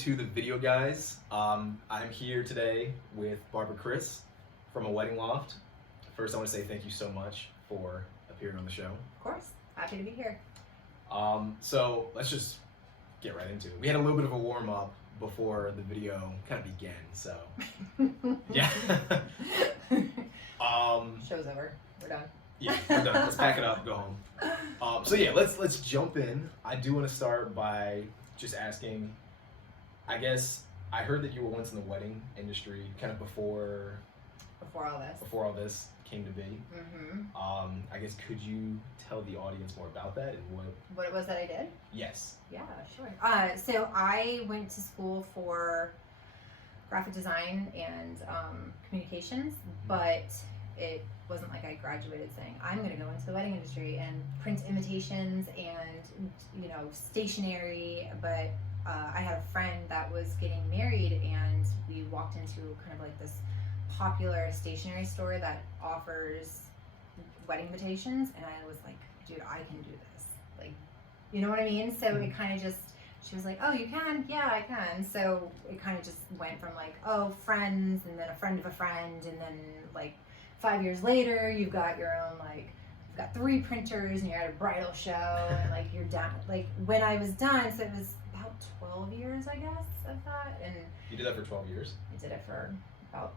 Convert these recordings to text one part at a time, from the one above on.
to the video, guys. I'm here today with Barbara Kriss from A Wedding Loft. First, I want to say thank you so much for appearing on the show. Of course, happy to be here. So let's just get right into it. We had a little bit of a warm up before the video kind of began, so yeah. Show's over. We're done. Yeah, we're done. Let's pack it up, go home. So yeah, let's jump in. I do want to start by just asking. I guess I heard that you were once in the wedding industry, kind of before all this came to be. Mm-hmm. I guess could you tell the audience more about that and What it was that I did? Yes. Yeah, sure. So I went to school for graphic design and communications, but it wasn't like I graduated saying I'm going to go into the wedding industry and print invitations and stationery. But I had a friend that was getting married, and we walked into kind of like this popular stationery store that offers wedding invitations, and I was like, dude, I can do this. Like, you know what I mean? So it kind of just, she was like, oh, you can? Yeah, I can. So it kind of just went from like, oh, friends, and then a friend of a friend, and then like 5 years later, you've got your own, like, you've got 3 printers, and you're at a bridal show, and like you're done. Like when I was done, so it was about 12 years, I guess, of that. And you did that for 12 years? I did it for about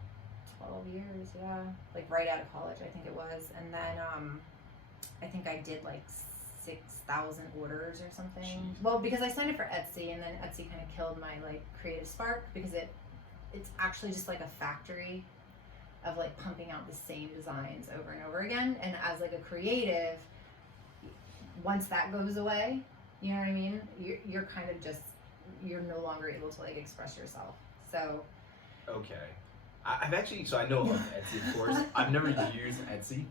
12 years, yeah. Like right out of college, I think it was. And then I think I did like 6,000 orders or something. Jeez. Well, because I signed up for Etsy, and then Etsy kind of killed my like creative spark, because it's actually just like a factory of like pumping out the same designs over and over again. And as like a creative, once that goes away, you know what I mean? You're kind of just, you're no longer able to like express yourself. So. Okay. I've actually, so I know of Etsy, of course. I've never used Etsy.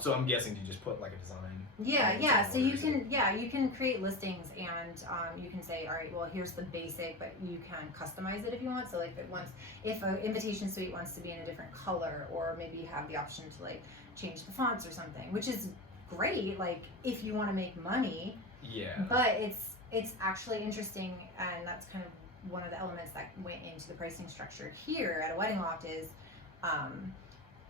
So I'm guessing you just put like a design. Yeah. So you can create listings, and you can say, all right, well, here's the basic, but you can customize it if you want. So like if an invitation suite wants to be in a different color, or maybe you have the option to like change the fonts or something, which is great. Like if you want to make money. Yeah. But it's actually interesting, and that's kind of one of the elements that went into the pricing structure here at A Wedding Loft is,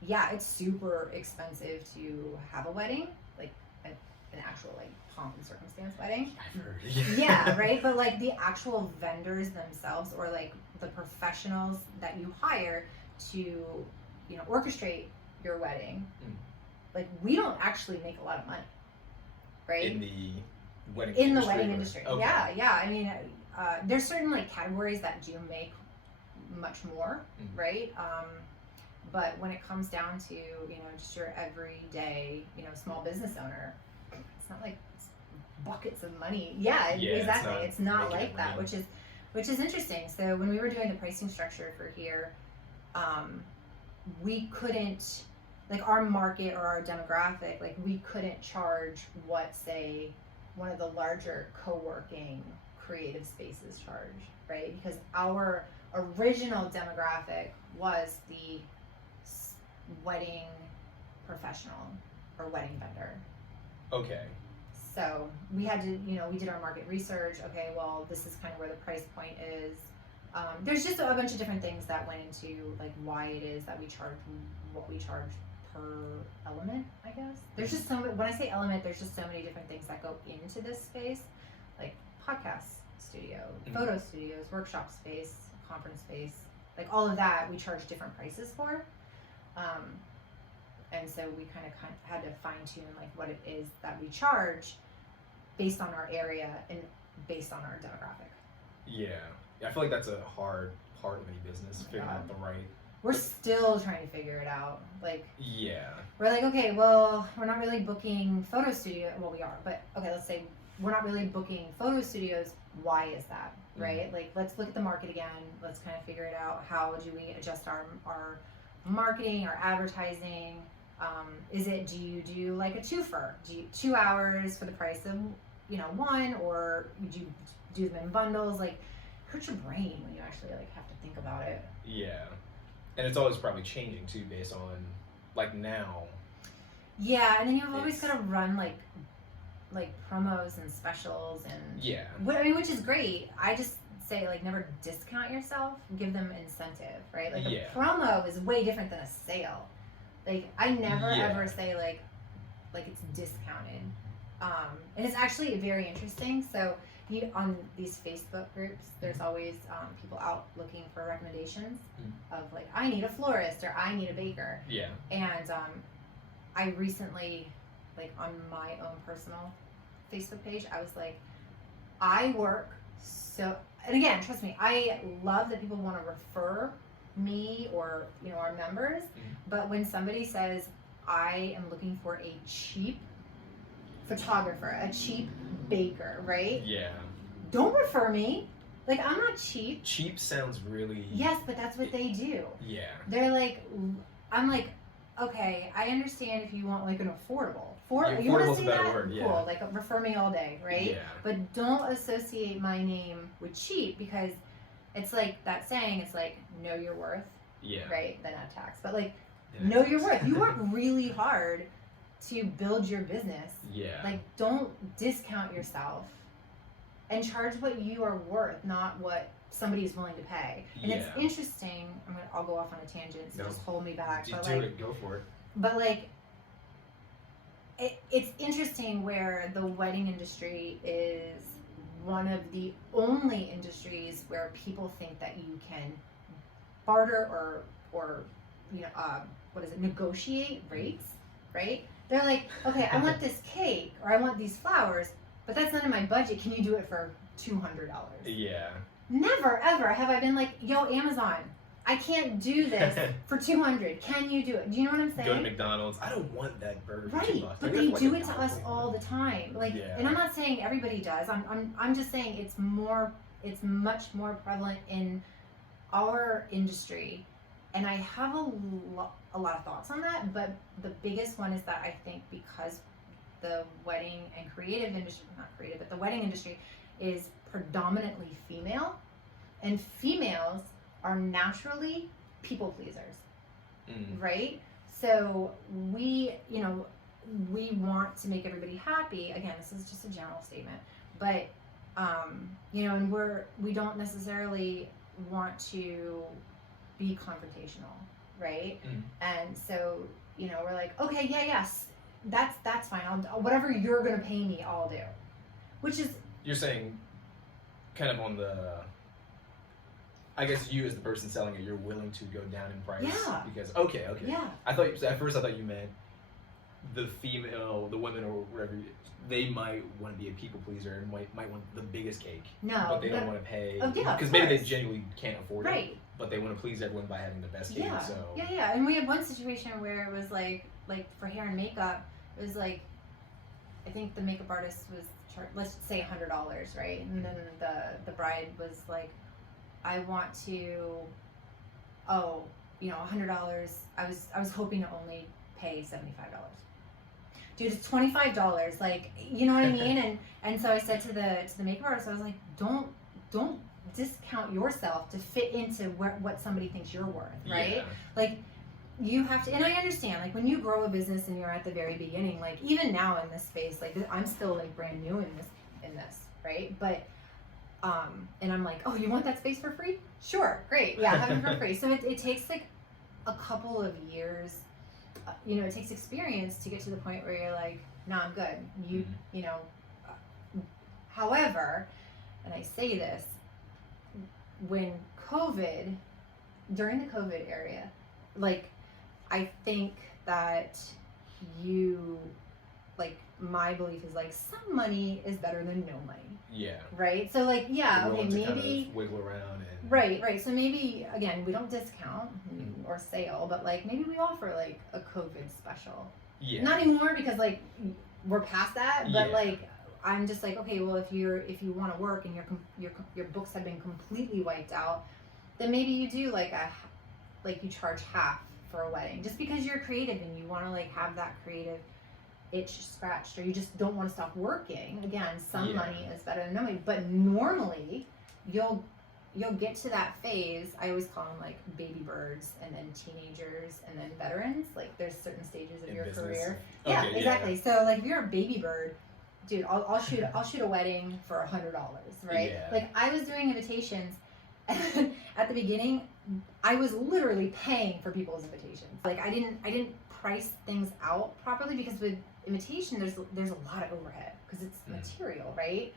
it's super expensive to have a wedding, like an actual like pomp and circumstance wedding. I've heard. Yeah, right. But like the actual vendors themselves, or like the professionals that you hire to, orchestrate your wedding, like we don't actually make a lot of money, right? In the wedding industry. Okay. Yeah. I mean, there's certain like categories that do make much more, right? But when it comes down to just your everyday small business owner, it's not like it's buckets of money. Yeah, exactly. It's not like that, which is interesting. So when we were doing the pricing structure for here, we couldn't, like our market or our demographic, like we couldn't charge what, say, one of the larger co-working creative spaces charge, right? Because our original demographic was the wedding professional or wedding vendor. Okay. So we had to, we did our market research. Okay, well, this is kind of where the price point is. There's just a bunch of different things that went into like why it is that we charge what we charge per element, I guess. There's just when I say element, there's just so many different things that go into this space, like podcast studio, photo studios, workshop space, conference space, like all of that we charge different prices for. And so we kind of had to fine tune like what it is that we charge based on our area and based on our demographic. Yeah, I feel like that's a hard part of any business, figuring out the right. We're still trying to figure it out. Like, yeah, we're like, okay, well, we're not really booking photo studio. Well, we are, but okay, let's say we're not really booking photo studios. Why is that, right? Like, let's look at the market again. Let's kind of figure it out. How do we adjust our marketing, our advertising? Do you do like a twofer? Do you 2 hours for the price of, one, or do you do them in bundles? Like, hurts your brain when you actually like have to think about it. Yeah. And it's always probably changing too, based on like now. Yeah, and then you've always got to run like promos and specials and yeah. I mean, which is great. I just say like never discount yourself. Give them incentive, right? Like Yeah. a promo is way different than a sale. Like I never Yeah. ever say like it's discounted. And it's actually very interesting. So on these Facebook groups, there's always people out looking for recommendations of like, I need a florist or I need a baker. Yeah. And I recently, like on my own personal Facebook page, I was like, I work so, and again, trust me, I love that people want to refer me or, you know, our members. But when somebody says, I am looking for a cheap photographer, a cheap baker, right? Yeah. Don't refer me. Like, I'm not cheap. Cheap sounds really. Yes, but that's what they do. Yeah. They're like, I'm like, okay, I understand if you want like an affordable. Yeah, You want to affordable's see a better that? word, yeah. Cool. Like, refer me all day, right? Yeah. But don't associate my name with cheap, because it's like that saying. It's like, know your worth. Yeah. Right. Then add tax. But like, Yeah. know your worth. You work really hard to build your business. Yeah. Like, don't discount yourself and charge what you are worth, not what somebody is willing to pay. And it's Yeah. interesting. I'll go off on a tangent, so No. just hold me back. But Do like, it. Go for it. but like, it's interesting where the wedding industry is one of the only industries where people think that you can barter or you know, negotiate rates, right? They're like, okay, I want this cake or I want these flowers, but that's not in my budget. Can you do it for $200? Yeah. Never ever have I been like, yo, Amazon, I can't do this for $200. Can you do it? Do you know what I'm saying? Go to McDonald's. I don't want that burger for $2. Right, but they do it to us all the time. Like, Yeah. and I'm not saying everybody does. I'm just saying it's much more prevalent in our industry. And I have a lot of thoughts on that, but the biggest one is that I think because the wedding and creative industry, not creative, but the wedding industry is predominantly female, and females are naturally people pleasers, right? So we want to make everybody happy. Again, this is just a general statement, but and we don't necessarily want to be confrontational, right? And so we're like, okay, yes, that's fine. Whatever you're gonna pay me, I'll do. Which is, you're saying, kind of on the, I guess you as the person selling it, you're willing to go down in price. Yeah. Because okay. yeah, At first I thought you meant the women or whatever, they might want to be a people pleaser and might want the biggest cake. no, But they don't want to pay. Oh, yeah, because of maybe they course. genuinely can't afford it. right. But they want to please everyone by having the best cake. Yeah, So. yeah. And we had one situation where it was like for hair and makeup, it was like, I think the makeup artist was let's say $100, right? And then the bride was like, I want to, $100. I was hoping to only pay $75. Dude, it's $25. Like, you know what I mean? And so I said to the makeup artist, I was like, don't discount yourself to fit into what somebody thinks you're worth, right? Yeah. Like, you have to, and I understand, like, when you grow a business and you're at the very beginning, like, even now in this space, like, I'm still like brand new in this, right? But and I'm like, oh, you want that space for free? Sure, great, yeah, have it for free. So it takes like a couple of years, it takes experience to get to the point where you're like, no, I'm good. However, and I say this, during the COVID area, like, I think that my belief is like, some money is better than no money. Yeah. Right? So like, yeah, okay, maybe kind of wiggle around and right. So maybe, again, we don't discount or sale, but like maybe we offer like a COVID special. Yeah. Not anymore, because like we're past that, but Yeah. like I'm just like, okay, well, if you want to work and your books have been completely wiped out, then maybe you do like you charge half for a wedding, just because you're creative and you want to like have that creative itch scratched, or you just don't want to stop working. Again, some money is better than no money, but normally you'll get to that phase. I always call them like baby birds, and then teenagers, and then veterans. Like, there's certain stages of your business. career. Okay, Yeah, exactly. So like, if you're a baby bird, dude, I'll shoot a wedding for $100, right? Yeah. Like I was doing invitations, and at the beginning, I was literally paying for people's invitations. Like I didn't price things out properly because with invitation, there's a lot of overhead because it's material, right?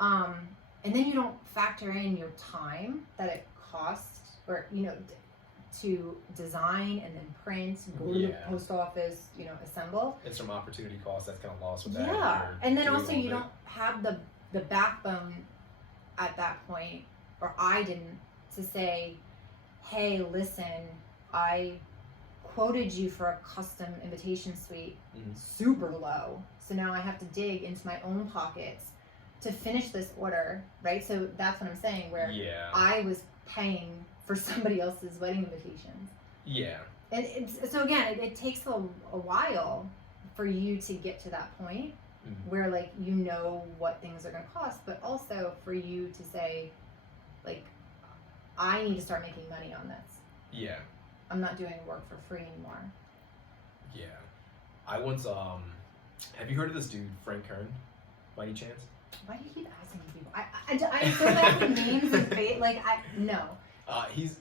And then you don't factor in your time that it costs, or to design and then print, go to the post office, assemble. And some opportunity costs that's kind of lost with that. Yeah, and then also you don't have the backbone at that point, or I didn't, to say, hey, listen, I quoted you for a custom invitation suite super low, so now I have to dig into my own pockets to finish this order, right? So that's what I'm saying, where I was paying for somebody else's wedding invitations. Yeah. And so again, it takes a while for you to get to that point where like what things are going to cost, but also for you to say, like, I need to start making money on this. Yeah. I'm not doing work for free anymore. Yeah. I once have you heard of this dude Frank Kern by any chance? Why do you keep asking people? I'm so bad with names and fate. Like no. He's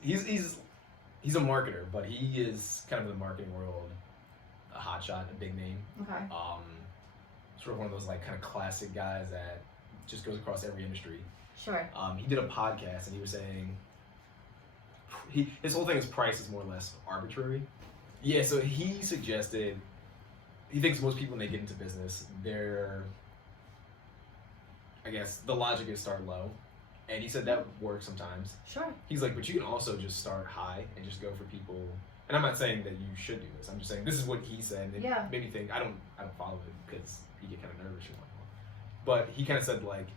a marketer, but he is kind of in the marketing world a hotshot, a big name. Okay. Sort of one of those like kind of classic guys that just goes across every industry. Sure. He did a podcast and he was saying his whole thing is price is more or less arbitrary. Yeah, so he suggested he thinks most people when they get into business, I guess the logic is start low. And he said that works sometimes. Sure. He's like, but you can also just start high and just go for people. And I'm not saying that you should do this. I'm just saying this is what he said. And it made me think, I don't follow it because you get kind of nervous or whatnot. But he kind of said like,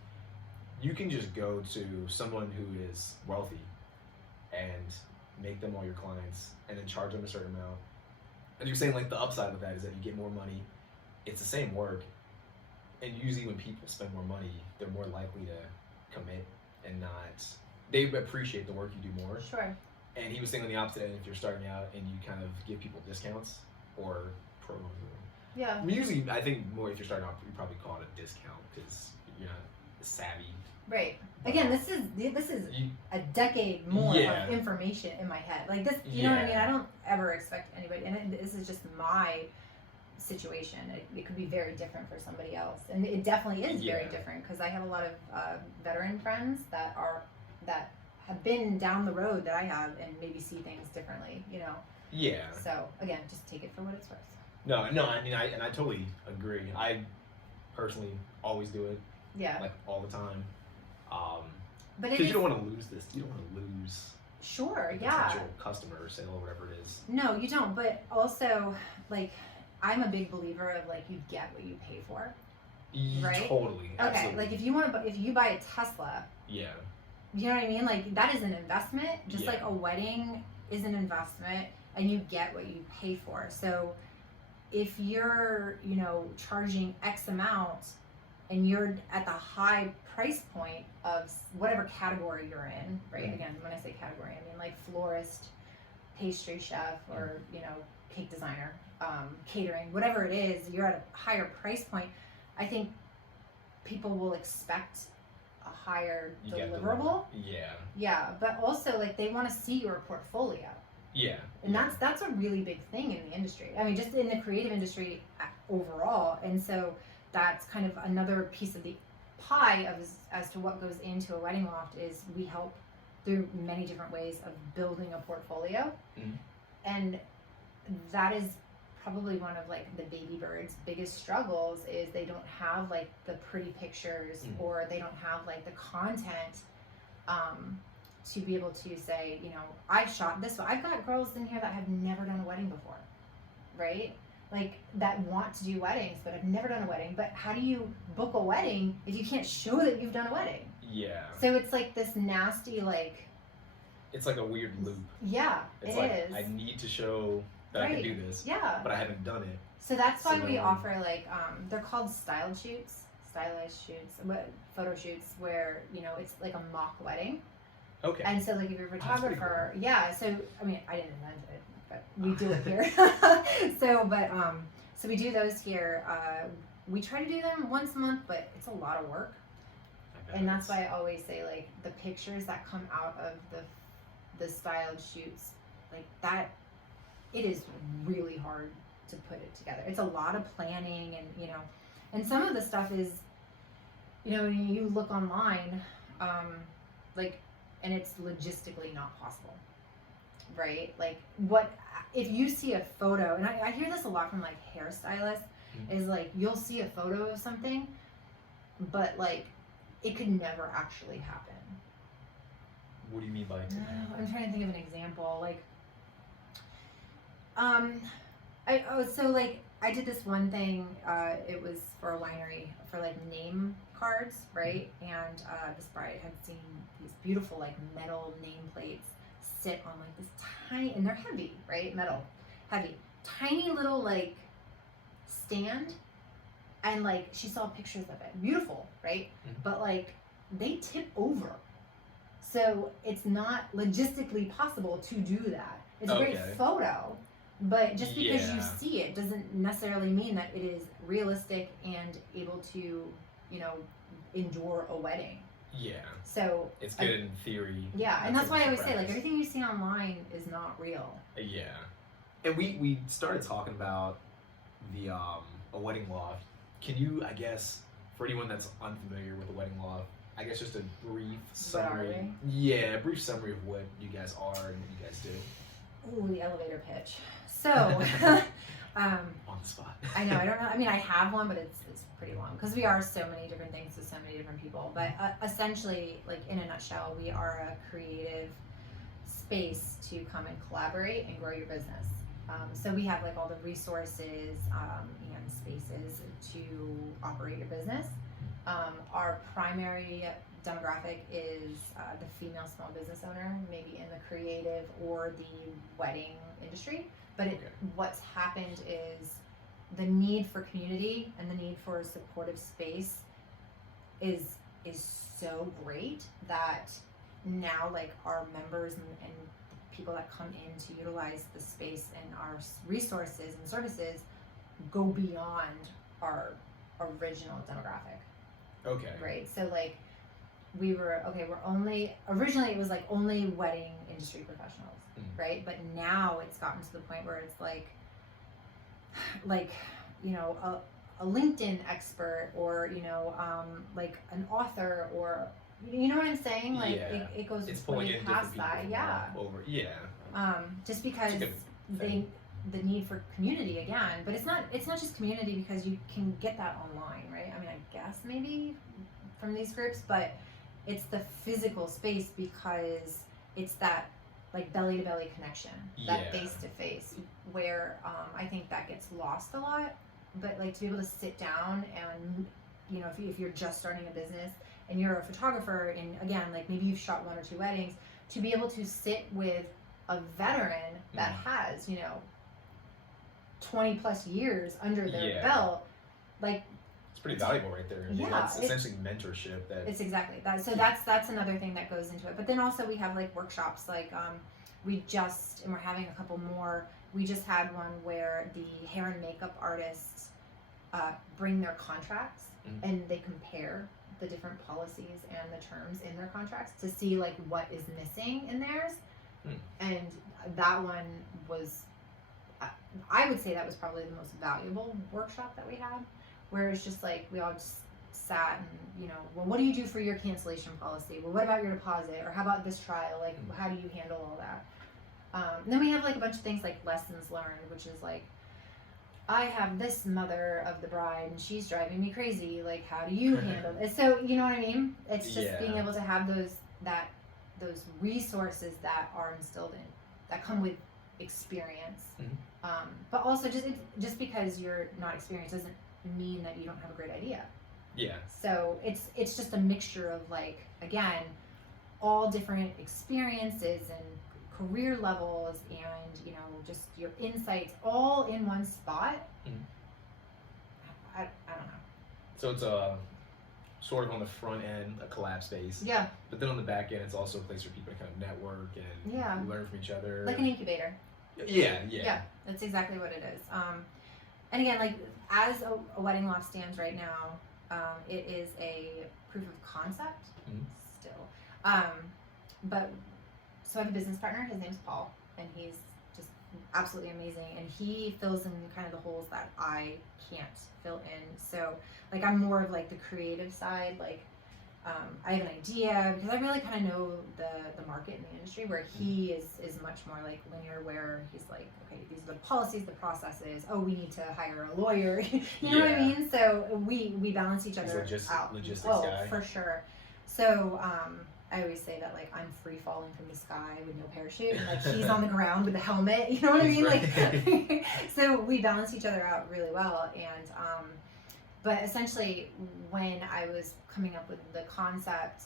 you can just go to someone who is wealthy and make them all your clients and then charge them a certain amount. And you're saying like the upside of that is that you get more money. It's the same work. And usually when people spend more money, they're more likely to commit and they appreciate the work you do more. Sure. And he was saying on the opposite end, if you're starting out and you kind of give people discounts or promos. Yeah. I mean, usually I think more if you're starting out, you probably call it a discount because you're not savvy. Right. Again, this is a decade more of information in my head. Like this, you know what I mean? I don't ever expect anybody, and this is just my situation. It could be very different for somebody else, and it definitely is very different because I have a lot of veteran friends that have been down the road that I have and maybe see things differently. Yeah. So again, just take it for what it's worth. No. I mean, I totally agree. I personally always do it. Yeah. Like all the time. But because you don't want to lose this. You don't want to lose. Sure. A potential customer or sale or whatever it is. No, you don't. But also, like, I'm a big believer of like you get what you pay for. Right. Totally. Okay. Absolutely. Like if you buy a Tesla. Yeah. You know what I mean? Like that is an investment. Just like a wedding is an investment, and you get what you pay for. So if you're charging X amount, and you're at the high price point of whatever category you're in, right? Again, when I say category, I mean like florist, pastry chef, or cake designer, catering, whatever it is, you're at a higher price point. I think people will expect a higher deliverable. Yeah, but also like they want to see your portfolio. Yeah. And that's a really big thing in the industry. I mean, just in the creative industry overall. And so that's kind of another piece of the pie as to what goes into a wedding loft is we help through many different ways of building a portfolio. And that is probably one of like the baby birds' biggest struggles is they don't have like the pretty pictures or they don't have like the content to be able to say, I shot this. I've got girls in here that have never done a wedding before, right? Like that want to do weddings but have never done a wedding. But how do you book a wedding if you can't show that you've done a wedding? Yeah. So it's like this nasty like. It's like a weird loop. Yeah, it's like, I need to show that I can do this. Yeah. But I haven't done it. So that's why we offer like they're called stylized shoots, photo shoots where it's like a mock wedding. Okay. And so like if you're a photographer, so I mean I didn't invent it. But we do it here. So we do those here. We try to do them once a month, but it's a lot of work. And that's why I always say, like, the pictures that come out of the styled shoots, like that, it is really hard to put it together. It's a lot of planning, and and some of the stuff is, when you look online, like, and it's logistically not possible, right? Like, what if you see a photo, and I hear this a lot from like hairstylists, is like, you'll see a photo of something, but like, it could never actually happen. What do you mean by that? I'm trying to think of an example. Like, I did this one thing. It was for a winery for like name cards, right? And this bride had seen these beautiful like metal nameplates sit on like this tiny, and they're heavy, right? Metal, heavy, tiny little like stand. And like, she saw pictures of it, beautiful, right? But like, they tip over, so it's not logistically possible to do that. It's a great photo, but just because you see it doesn't necessarily mean that it is realistic and able to, endure a wedding. Yeah. So it's good in theory. Yeah, and that's why I always say, like, everything you see online is not real. Yeah. And we started talking about the A Wedding Loft. Can you, I guess, for anyone that's unfamiliar with A Wedding Loft, I guess just a brief summary. Yeah, a brief summary of what you guys are and what you guys do. Ooh, the elevator pitch. So, on the spot. I know. I don't know. I mean, I have one, but it's pretty long because we are so many different things to so many different people. But essentially, like in a nutshell, we are a creative space to come and collaborate and grow your business. So we have like all the resources and spaces to operate your business. Our primary demographic is the female small business owner, maybe in the creative or the wedding industry. But what's happened is the need for community and the need for a supportive space is so great that now, like, our members and people that come in to utilize the space and our resources and services go beyond our original demographic. Okay. Right. So like we're only, originally it was like only wedding industry professionals, right? But now it's gotten to the point where it's like a LinkedIn expert, or like an author, or you know what I'm saying? Like it goes way past that. Just because the need for community again, but it's not just community because you can get that online, right? I mean, I guess maybe from these groups, but it's the physical space because it's that like belly to belly connection, that face to face, where I think that gets lost a lot. But like to be able to sit down and if you're just starting a business and you're a photographer, and again, like maybe you've shot 1 or 2 weddings, to be able to sit with a veteran that has 20 plus years under their belt, like it's pretty valuable right there. It's essentially mentorship. It's exactly that. So that's another thing that goes into it. But then also we have like workshops, like and we're having a couple more. We just had one where the hair and makeup artists bring their contracts and they compare the different policies and the terms in their contracts to see like what is missing in theirs. And that one was, I would say that was probably the most valuable workshop that we had, where it's just like we all just sat and well, what do you do for your cancellation policy? Well, what about your deposit? Or how about this trial? Like, how do you handle all that? And then we have like a bunch of things like lessons learned, which is like, I have this mother of the bride and she's driving me crazy. Like, how do you handle it? So, you know what I mean? It's just being able to have those resources that are instilled in, that come with experience. But also just because you're not experienced doesn't mean that you don't have a great idea. So it's just a mixture of like, again, all different experiences and career levels and just your insights all in one spot. I don't know. So it's a sort of on the front end a collab space, but then on the back end it's also a place for people to kind of network and learn from each other, like an incubator. Yeah, that's exactly what it is. And again, like as a wedding loft stands right now, it is a proof of concept still. But so I have a business partner. His name's Paul, and he's just absolutely amazing. And he fills in kind of the holes that I can't fill in. So like I'm more of like the creative side. Like I have an idea because I really kind of know the market in the industry. Where he is much more like linear, where he's like, okay, these are the policies, the processes. Oh, we need to hire a lawyer. You know what I mean? So we balance each other out. Logistics oh, guy. for sure. So I always say that like I'm free falling from the sky with no parachute, and like he's on the ground with a helmet. You know what I mean? Right. Like, so we balance each other out really well. And but essentially, when I was coming up with the concept,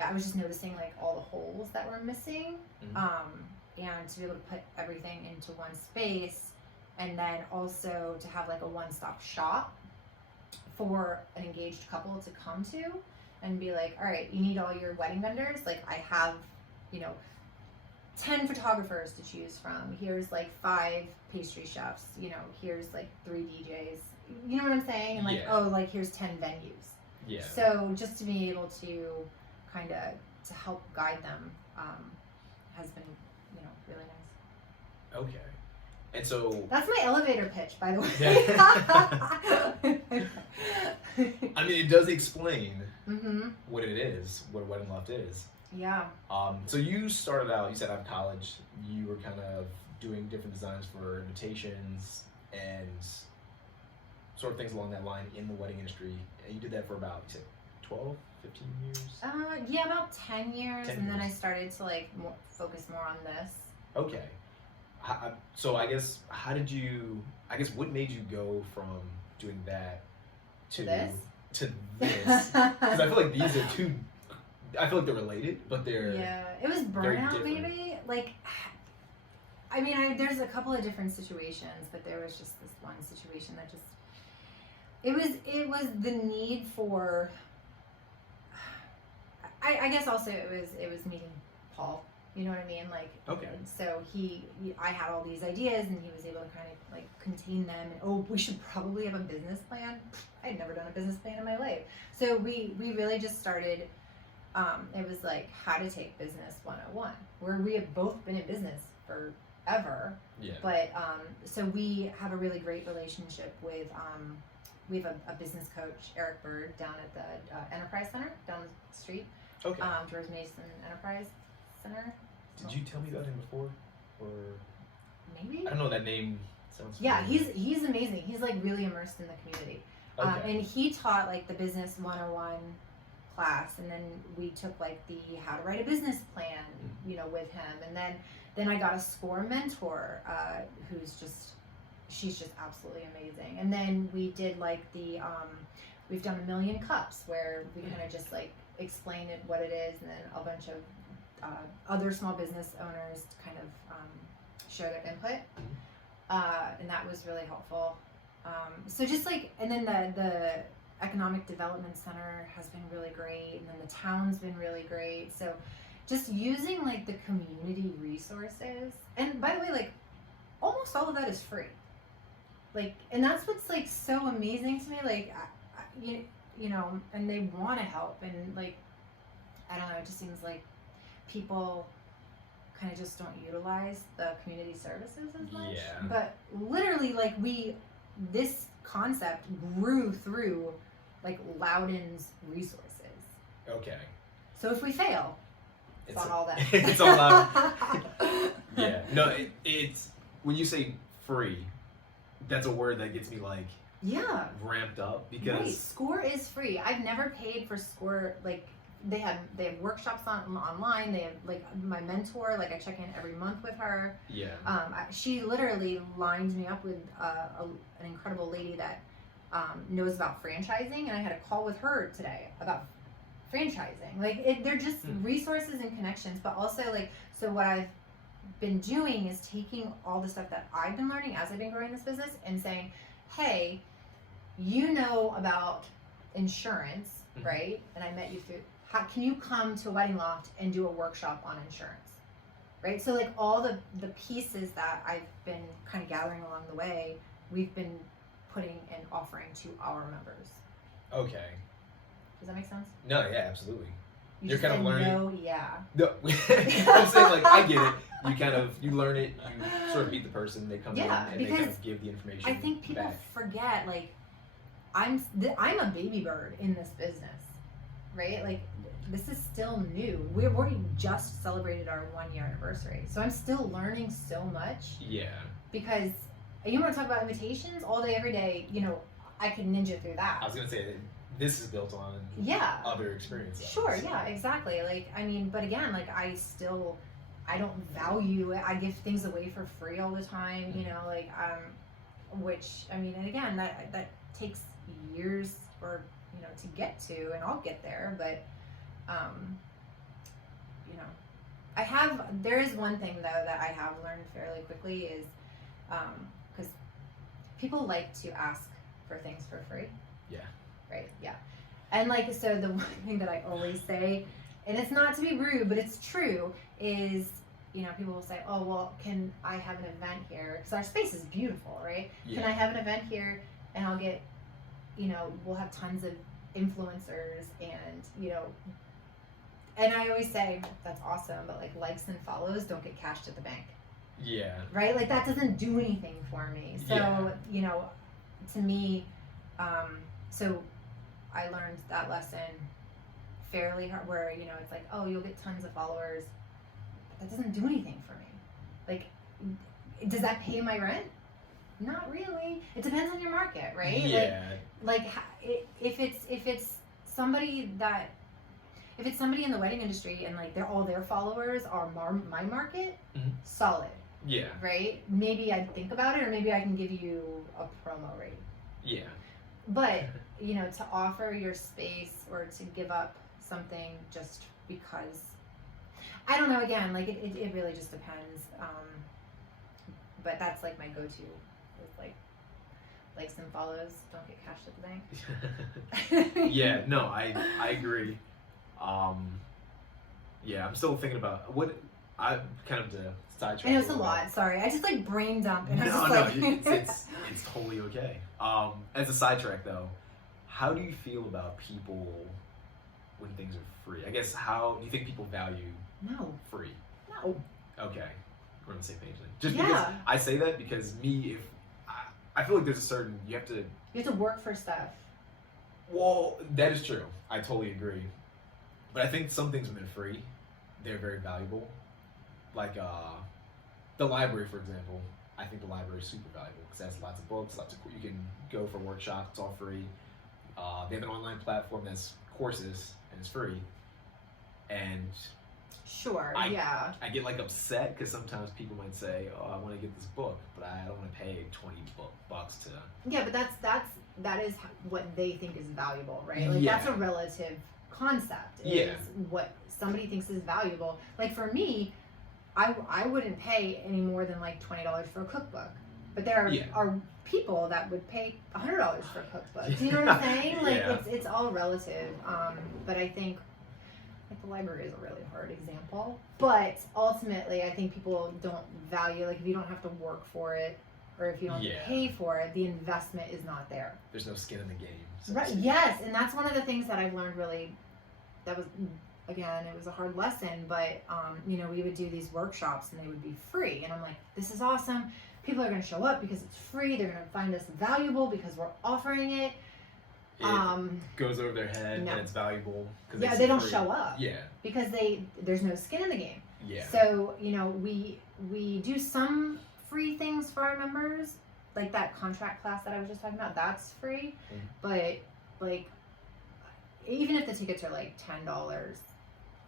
I was just noticing like all the holes that were missing, and to be able to put everything into one space, and then also to have like a one-stop shop for an engaged couple to come to and be like, all right, you need all your wedding vendors. Like I have, 10 photographers to choose from. Here's like 5 pastry chefs, here's like 3 DJs. You know what I'm saying? And like, like here's 10 venues. Yeah. So just to be able to kind of to help guide them has been, really nice. Okay. And so that's my elevator pitch, by the way. I mean, it does explain what it is, what a wedding loft is. Yeah. So you started out, you said out of college, you were kind of doing different designs for invitations and sort of things along that line in the wedding industry. And you did that for about, you said, 12, 15 years? Yeah, about 10 years. 10 and then I years. started to like focus more on this. Okay. So I guess, what made you go from doing that to this? To this? Because I feel like these are two, I feel like they're related, but they're... Yeah, it was burnout maybe. Like, I mean, there's a couple of different situations, but there was just this one situation that just, it was the need for, I guess also it was meeting Paul. You know what I mean? Like, okay. So I had all these ideas, and he was able to kind of like contain them. And we should probably have a business plan. I'd never done a business plan in my life. So we really just started. It was like how to take business 101, where we have both been in business forever. Yeah. But so we have a really great relationship with. We have a business coach, Eric Bird, down at the Enterprise Center down the street. Okay. George Mason Enterprise Center. Did you tell me about him before, or maybe? I don't know, that name sounds. Yeah, familiar. he's amazing. He's like really immersed in the community, Okay. and he taught like the business 101 class, and then we took like the how to write a business plan, with him, and then I got a SCORE mentor, she's just absolutely amazing, and then we did like the we've done 1,000,000 cups where we kind of just like explain it what it is, and then a bunch of other small business owners to kind of share their input, and that was really helpful. So just like, and then the Economic Development Center has been really great, and then the town's been really great. So just using like the community resources, and by the way, like almost all of that is free. Like, and that's what's like so amazing to me. Like, and they want to help, and like, I don't know, it just seems like people kind of just don't utilize the community services as much. Yeah. But literally, like this concept grew through like Loudoun's resources. Okay. So if we fail, it's on all that. It's all Loudon. Yeah. No, it's when you say free, that's a word that gets me like ramped up because SCORE is free. I've never paid for SCORE. Like they have workshops online. They have like my mentor. Like I check in every month with her. Yeah. She literally lined me up with an incredible lady that knows about franchising, and I had a call with her today about franchising. Like they're just resources and connections, but also like, so what I've been doing is taking all the stuff that I've been learning as I've been growing this business and saying, hey, about insurance, right? And I met you through, how can you come to a Wedding Loft and do a workshop on insurance, right? So like all the pieces that I've been kind of gathering along the way, we've been putting an offering to our members. Okay. Does that make sense? No, yeah, absolutely. You You're just kind of said learning. No, yeah. No, I'm saying like I get it. You learn it. You sort of meet the person. They come in and they kind because of give the information. I think people back. forget, like, I'm a baby bird in this business, right? Like, this is still new. We've already just celebrated our 1-year anniversary, so I'm still learning so much. Yeah. Because you want to talk about invitations all day, every day. You know, I could ninja through that. I was gonna say this is built on other experiences. Sure, yeah, exactly. Like, I mean, but again, like, I don't value it. I give things away for free all the time, you know, like, which, I mean, and again, that takes years or, you know, to get to, and I'll get there, but, you know, there is one thing, though, that I have learned fairly quickly is, because people like to ask for things for free. Yeah. Right, yeah. And like, so the one thing that I always say, and it's not to be rude, but it's true, is, you know, people will say, oh, well, can I have an event here? Because our space is beautiful, right? Yeah. Can I have an event here and I'll get, you know, we'll have tons of influencers and, you know, and I always say, that's awesome, but like likes and follows don't get cashed at the bank. Yeah. Right? Like, that doesn't do anything for me. So, you know, to me, so I learned that lesson fairly hard, where, you know, it's like, oh, you'll get tons of followers, but that doesn't do anything for me. Like, does that pay my rent? Not really. It depends on your market, right? Yeah. Like if it's somebody in the wedding industry and like all their followers are my market, solid. Yeah. Right? Maybe I'd think about it, or maybe I can give you a promo rate. Yeah. But, you know, to offer your space or to give up something just because, I don't know, again, like, it really just depends. But that's, like, my go-to. It's like, likes and follows don't get cashed at the bank. Yeah, no, I agree. Yeah, I'm still thinking about what I kind of to sidetrack. I know it's a lot. Sorry, I just like brain dump, and it's totally okay. As a sidetrack though, how do you feel about people when things are free? I guess how do you think people value free? No. Okay, we're on the same page then. Just because I say that because if I feel like there's a certain you have to work for stuff. Well, that is true. I totally agree. But I think some things when they're free, they're very valuable. Like the library, for example. I think the library is super valuable because it has lots of books, you can go for workshops, it's all free. They have an online platform that's courses and it's free. And sure, I get like upset because sometimes people might say, "Oh, I want to get this book, but I don't want to pay $20 to." Yeah, but that is what they think is valuable, right? Like that's a relative concept. Is what somebody thinks is valuable. Like for me, I wouldn't pay any more than like $20 for a cookbook, but there are people that would pay $100 for a cookbook. Do you know what I'm saying? Like it's all relative. But I think like the library is a really hard example. But ultimately, I think people don't value, like if you don't have to work for it or if you don't have to pay for it, the investment is not there. There's no skin in the game. So right? Yes, and that's one of the things that I've learned really. That was, again, it was a hard lesson, but, you know, we would do these workshops and they would be free. And I'm like, this is awesome. People are going to show up because it's free. They're going to find us valuable because we're offering it. It goes over their head and it's valuable. Yeah, they don't show up. Yeah. Because there's no skin in the game. Yeah. So, you know, we do some free things for our members. Like that contract class that I was just talking about, that's free. Mm-hmm. But, like, even if the tickets are like $10,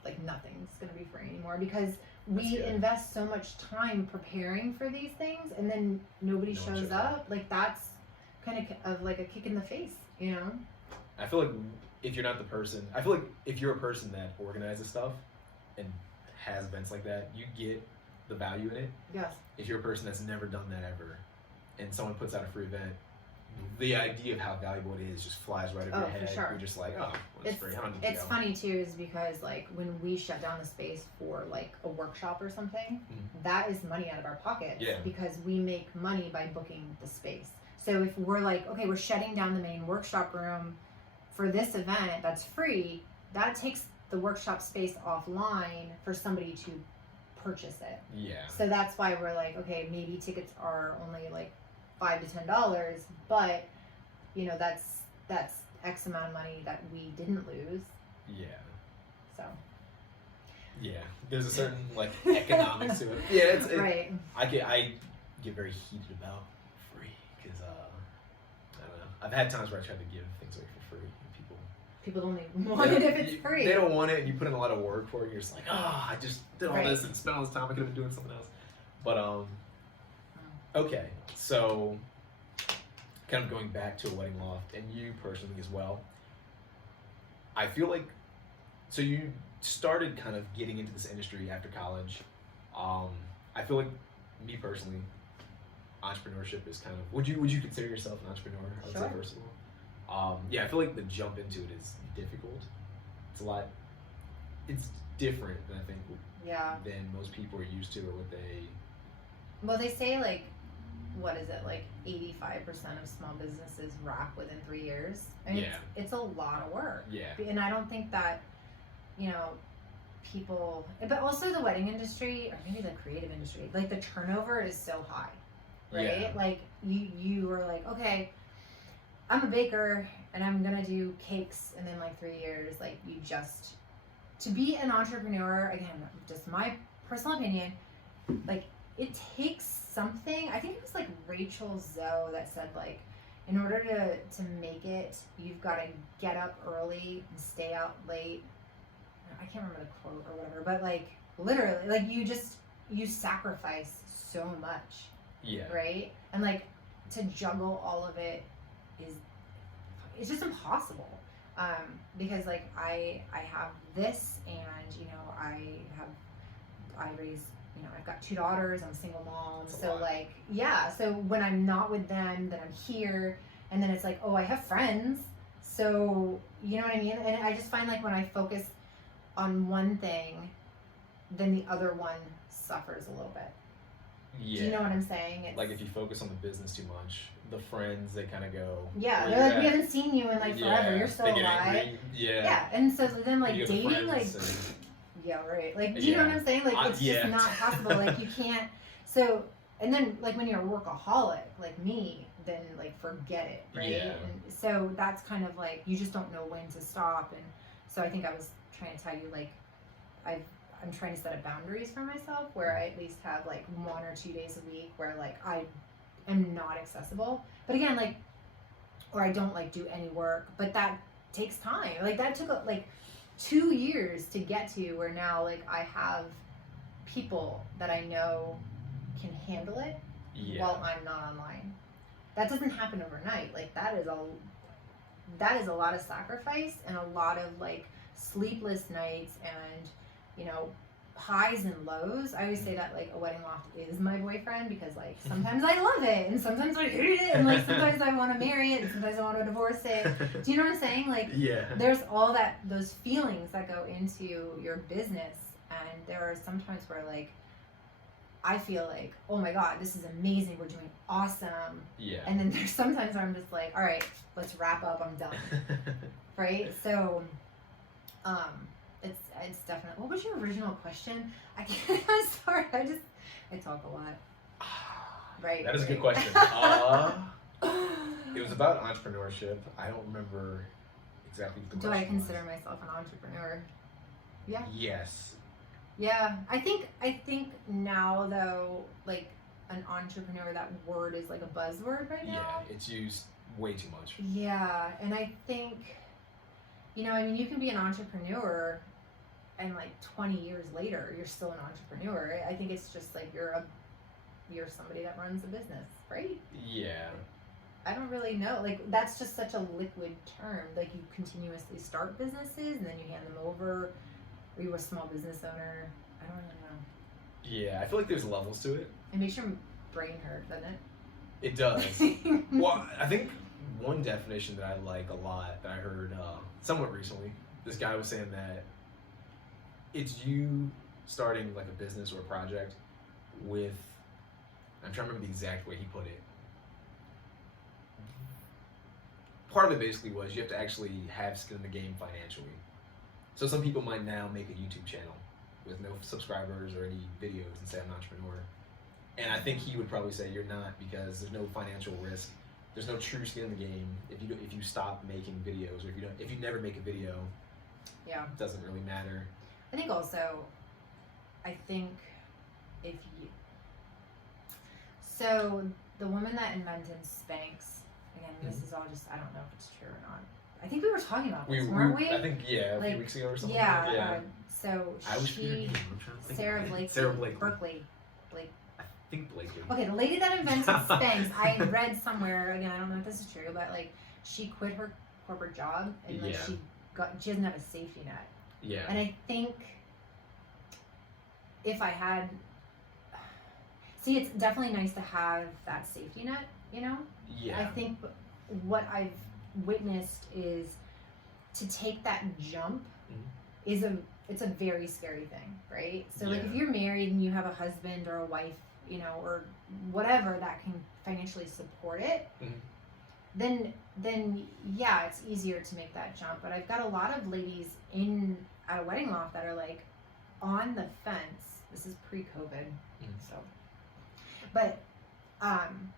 like nothing's gonna be free anymore because we invest so much time preparing for these things and then nobody shows up. Like that's kind of like a kick in the face, you know? I feel like if you're not the person, I feel like if you're a person that organizes stuff and has events like that, you get the value in it. Yes. If you're a person that's never done that ever and someone puts out a free event, the idea of how valuable it is just flies right over your head. For sure. You're just like, oh, well, it's free. I don't need to It's go. funny too, is because like when we shut down the space for like a workshop or something, that is money out of our pockets. Yeah. Because we make money by booking the space. So if we're like, okay, we're shutting down the main workshop room for this event that's free, that takes the workshop space offline for somebody to purchase it. Yeah. So that's why we're like, okay, maybe tickets are only like $5 to $10, but you know, that's X amount of money that we didn't lose. Yeah. So. Yeah. There's a certain like economics to it. Yeah. It's right. I get very heated about free because I don't know. I've had times where I tried to give things away for free and people don't even want it if it's free. They don't want it, and you put in a lot of work for it. You're just like, I just did all this and spent all this time. I could have been doing something else. But okay, so kind of going back to A Wedding Loft and you personally as well. I feel like so you started kind of getting into this industry after college. I feel like me personally, entrepreneurship is kind of would you consider yourself an entrepreneur? I would say first of all. Yeah, I feel like the jump into it is difficult. It's different than I think than most people are used to or what they. Well, they say like, what is it, like 85% of small businesses wrap within 3 years. I mean, it's a lot of work. Yeah. And I don't think that, you know, people, but also the wedding industry or maybe the creative industry, like the turnover is so high, right? Yeah. Like you are like, okay, I'm a baker and I'm gonna do cakes, and then like 3 years, like to be an entrepreneur, again, just my personal opinion, like it takes something. I think it was like Rachel Zoe that said like, in order to make it, you've got to get up early and stay out late. I can't remember the quote or whatever, but like literally, like you sacrifice so much. Yeah. Right? And like to juggle all of it it's just impossible. Because like I have this, and you know I raise, you know, I've got 2 daughters, I'm a single mom, so like so when I'm not with them, then I'm here, and then it's like, oh, I have friends, so you know what I mean. And I just find like when I focus on one thing, then the other one suffers a little bit. Yeah. Do you know what I'm saying? It's, like if you focus on the business too much, the friends, they kind of go. Yeah, they're like, we haven't seen you in like forever. You're still alive. Yeah. Yeah, and so then like dating, like. And... Yeah, right. Like, do you know what I'm saying? Like, it's just not possible. Like, you can't. So, and then like when you're a workaholic, like me, then like forget it, right? Yeah. And so that's kind of like you just don't know when to stop. And so I think I was trying to tell you, like, I'm trying to set up boundaries for myself where I at least have like 1 or 2 days a week where like I am not accessible. But again, like, or I don't like do any work, but that takes time. Like that took like 2 years to get to where now like I have people that I know can handle it while I'm not online. That doesn't happen overnight. Like that is a lot of sacrifice and a lot of like sleepless nights and, you know, highs and lows. I always say that like A Wedding Loft is my boyfriend because like sometimes I love it and sometimes I hate it and like sometimes I want to marry it and sometimes I want to divorce it. Do you know what I'm saying? Like there's all those feelings that go into your business, and there are some times where like I feel like, oh my God, this is amazing, we're doing awesome. Yeah. And then there's sometimes where I'm just like, all right, let's wrap up, I'm done. Right? So it's definitely. What was your original question? I'm sorry. I talk a lot. Right. That is a good question. It was about entrepreneurship. I don't remember exactly what the question was. Do I consider myself an entrepreneur? Yeah. Yes. Yeah. I think now though, like an entrepreneur, that word is like a buzzword right now. Yeah, it's used way too much. Yeah, and I think, you know, I mean, you can be an entrepreneur and like 20 years later, you're still an entrepreneur. I think it's just like you're somebody that runs a business, right? Yeah. I don't really know. Like, that's just such a liquid term. Like, you continuously start businesses and then you hand them over. Are you a small business owner? I don't really know. Yeah, I feel like there's levels to it. It makes your brain hurt, doesn't it? It does. Well, I think one definition that I like a lot that I heard somewhat recently, this guy was saying that it's you starting like a business or a project with, I'm trying to remember the exact way he put it. Part of it basically was you have to actually have skin in the game financially. So some people might now make a YouTube channel with no subscribers or any videos and say I'm an entrepreneur. And I think he would probably say you're not, because there's no financial risk. There's no true skin in the game. If you stop making videos, or if you never make a video, yeah, it doesn't really matter. I think also, if you, so the woman that invented Spanx, again, this is all just, I don't know if it's true or not. I think we were talking about this, weren't we? I think, yeah, a few weeks ago or something. Yeah. So Sarah Blakely. Sarah Blakely. Blakely. I think Blakely. Okay, the lady that invented Spanx, I read somewhere, again, I don't know if this is true, but like she quit her corporate job and like she doesn't have a safety net. Yeah. And I think if I had, see, it's definitely nice to have that safety net, you know? Yeah. I think what I've witnessed is to take that jump is it's a very scary thing, right? So like if you're married and you have a husband or a wife, you know, or whatever that can financially support it, then yeah, it's easier to make that jump. But I've got a lot of ladies at A Wedding Loft that are like on the fence. This is pre-COVID, so, but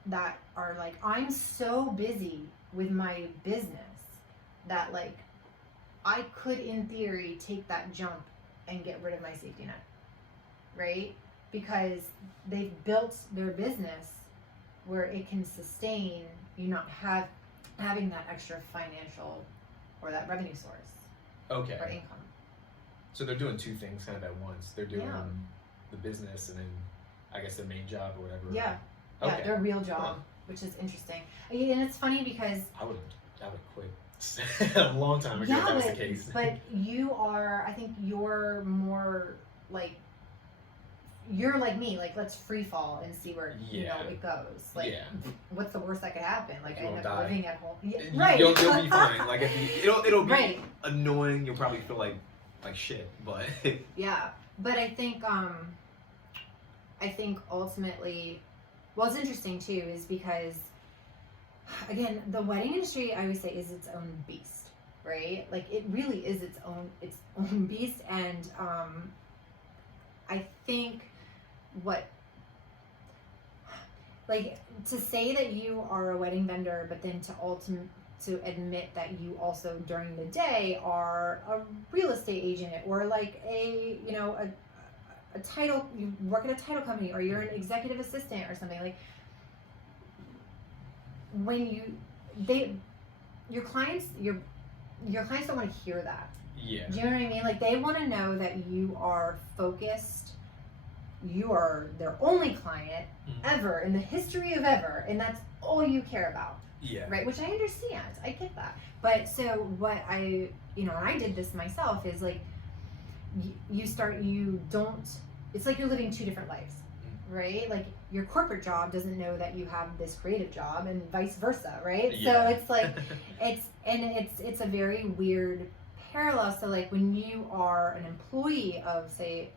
that are like, I'm so busy with my business that like I could in theory take that jump and get rid of my safety net, right? Because they've built their business where it can sustain you not having that extra financial or that revenue source or income. So they're doing two things kind of at once. They're doing the business and then I guess their main job or whatever. Yeah. Yeah, their real job, which is interesting. And it's funny because I would quit a long time ago if that was the case. But I think you're more like, you're like me, like let's free fall and see where you know it goes. Like, what's the worst that could happen? Like I end up living at home. Yeah, right. You'll be fine. Like it'll be annoying. You'll probably feel like shit, but yeah. But I think ultimately, what's interesting too is because, again, the wedding industry, I always say, is its own beast, right? Like it really is its own beast, and I think like to say that you are a wedding vendor, but then to admit that you also during the day are a real estate agent or like a title, you work at a title company or you're an executive assistant or something, like when your clients don't want to hear that. Yeah. Do you know what I mean? Like they want to know that you are focused, you are their only client ever in the history of ever, and that's all you care about. Yeah. Right, which I understand. I get that. But so what and I did this myself, is like it's like you're living two different lives, right? Like your corporate job doesn't know that you have this creative job and vice versa, right? Yeah. So it's like, it's a very weird parallel. So like when you are an employee of, say,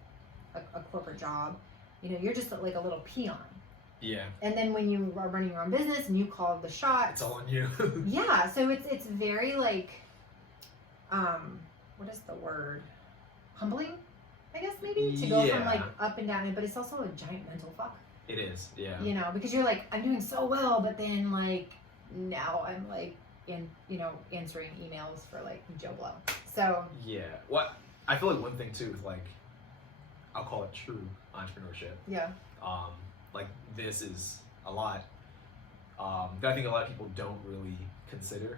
a corporate job, you're just like a little peon. Yeah. And then when you are running your own business and you call the shots, it's all on you. Yeah. So it's very like, what is the word? Humbling, I guess, maybe, to go from like up and down, but it's also a giant mental fuck. It is, yeah. Because you're like, I'm doing so well, but then like now I'm like answering emails for like Joe Blow. So yeah. Well, I feel like one thing too is like, I'll call it true entrepreneurship. Yeah. Like this is a lot that I think a lot of people don't really consider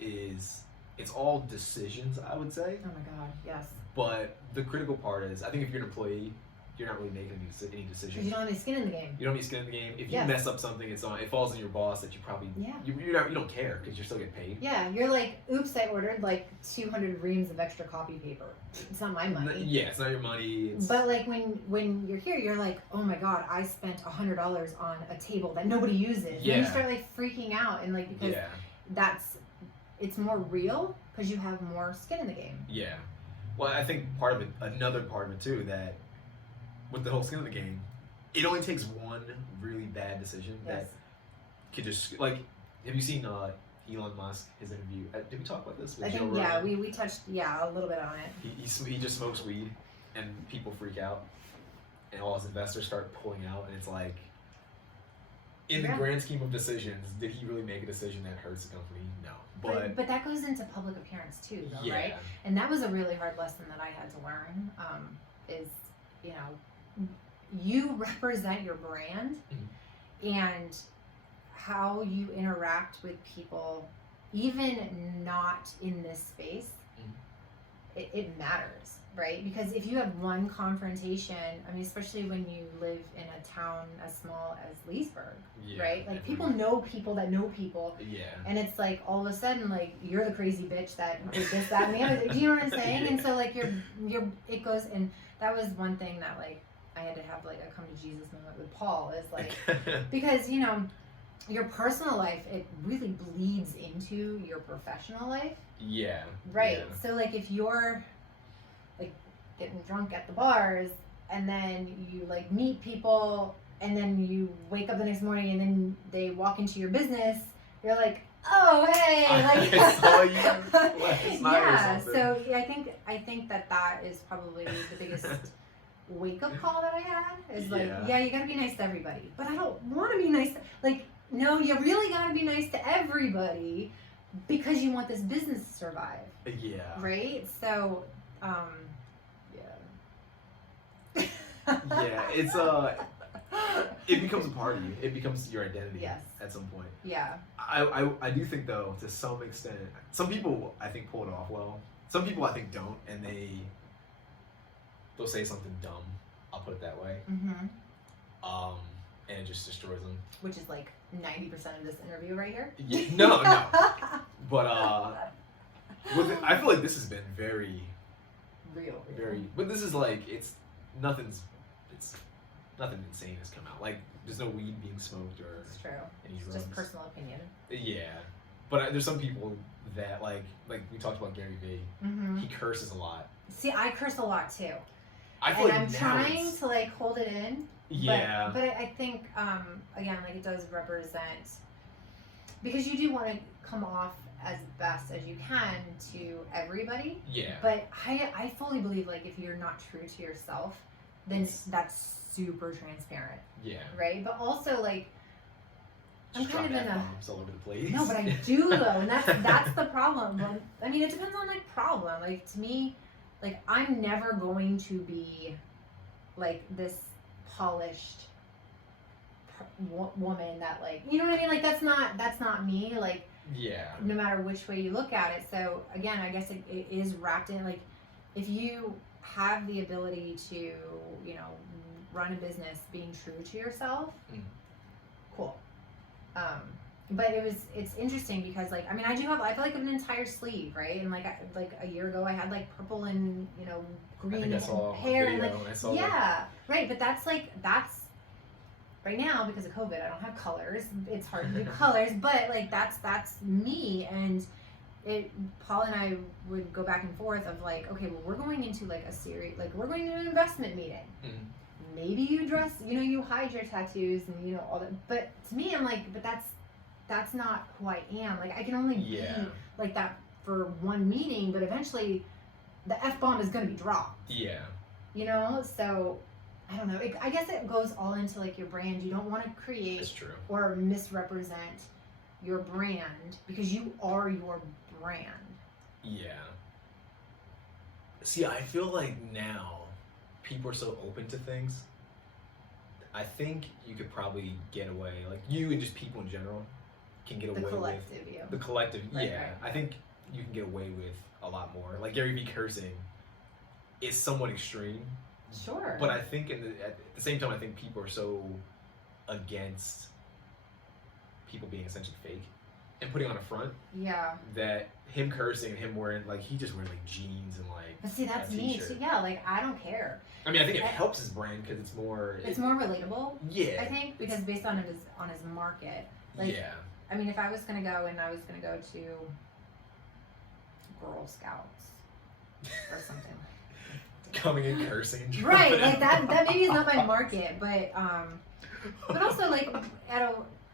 is it's all decisions, I would say. Oh my God, yes. But the critical part is, I think if you're an employee, you're not really making any Because decisions. you don't have any skin in the game. You don't have any skin in the game. If you Yes. mess up something, it falls on your boss that you probably you don't care because you're still getting paid. Yeah, you're like, oops, I ordered like 200 reams of extra copy paper. It's not my money. Yeah, it's not your money. But like when you're here, you're like, oh my god, I spent $100 on a table that nobody uses. Yeah. And you start like freaking out, and like because it's more real because you have more skin in the game. Yeah. Well, I think another part of it too, that with the whole skin of the game, it only takes one really bad decision that could just, like, have you seen Elon Musk, his interview? Did we talk about this? I think, we touched, a little bit on it. He just smokes weed and people freak out and all his investors start pulling out, and it's like, in the grand scheme of decisions, did he really make a decision that hurts the company? No. But that goes into public appearance too, though, right? And that was a really hard lesson that I had to learn. Is you represent your brand, and how you interact with people, even not in this space, it matters, right? Because if you have one confrontation, I mean, especially when you live in a town as small as Leesburg, right? Like people know people that know people, and it's like all of a sudden, like you're the crazy bitch that did this, that, and the other. Do you know what I'm saying? And so like it goes, and that was one thing that like I had to have like a come to Jesus moment with Paul, is like because your personal life, it really bleeds into your professional life. Right. Yeah. So like if you're like getting drunk at the bars, and then you like meet people, and then you wake up the next morning and then they walk into your business, you're like, oh hey, like I saw you last night or something. So I think that is probably the biggest wake up call that I had, is like, you gotta be nice to everybody, but I don't want to be nice. Like, no, you really gotta be nice to everybody because you want this business to survive. Right? So, it's it becomes a part of you. It becomes your identity at some point. I do think, though, to some extent, some people I think pull it off well. Some people I think don't, and they'll say something dumb. I'll put it that way. And it just destroys them. Which is like 90% of this interview right here. No. But I feel like this has been very real. But this is like nothing insane has come out. Like there's no weed being smoked or it's true. Any it's drugs. Just personal opinion. But there's some people that like we talked about Gary Vee. He curses a lot. See, I curse a lot too. I'm trying to like hold it in. Yeah. But I think again, like it does represent, because you do want to come off as best as you can to everybody. But I fully believe, like, if you're not true to yourself, then that's super transparent. Right? But also, like, I'm kind of in a all over the place. No, but I do though, and that's the problem. I mean, it depends on like problem. Like to me, like I'm never going to be like this polished woman that, like, you know what I mean? Like that's not me. Like no matter which way you look at it. So again, I guess it is wrapped in, like, if you have the ability to, run a business being true to yourself, cool. But it's interesting because, like, I mean, I feel like an entire sleeve, right? And like a year ago I had like purple and green hair and right. But that's right now, because of COVID, I don't have colors. It's hard to do colors, but like that's me. And Paul and I would go back and forth of like, okay, well, we're going into like a series, like we're going to an investment meeting. Maybe you dress, you hide your tattoos and all that. But to me, I'm like, but that's not who I am. Like I can only be like that for one meeting, but eventually the F-bomb is going to be dropped. So I don't know. I guess it goes all into like your brand. You don't want to create or misrepresent your brand because you are your brand. See, I feel like now people are so open to things. I think you could probably get away, like you and just people in general can get away with the collective. Right. I think you can get away with a lot more. Like Gary Vee cursing is somewhat extreme, Sure. But I think at the same time, I think people are so against people being essentially fake and putting on a front. Yeah. That him cursing and him wearing, like, he just wears like jeans and like. But see, that's a me t-shirt. too. Yeah, like I don't care. I mean, I think it helps his brand because it's more. It's more relatable. Yeah. I think because based on his market. Like, yeah. I mean, if I was gonna go and I was gonna go to Girl Scouts or something. Coming in cursing. And Right, like that maybe is not my market, but also like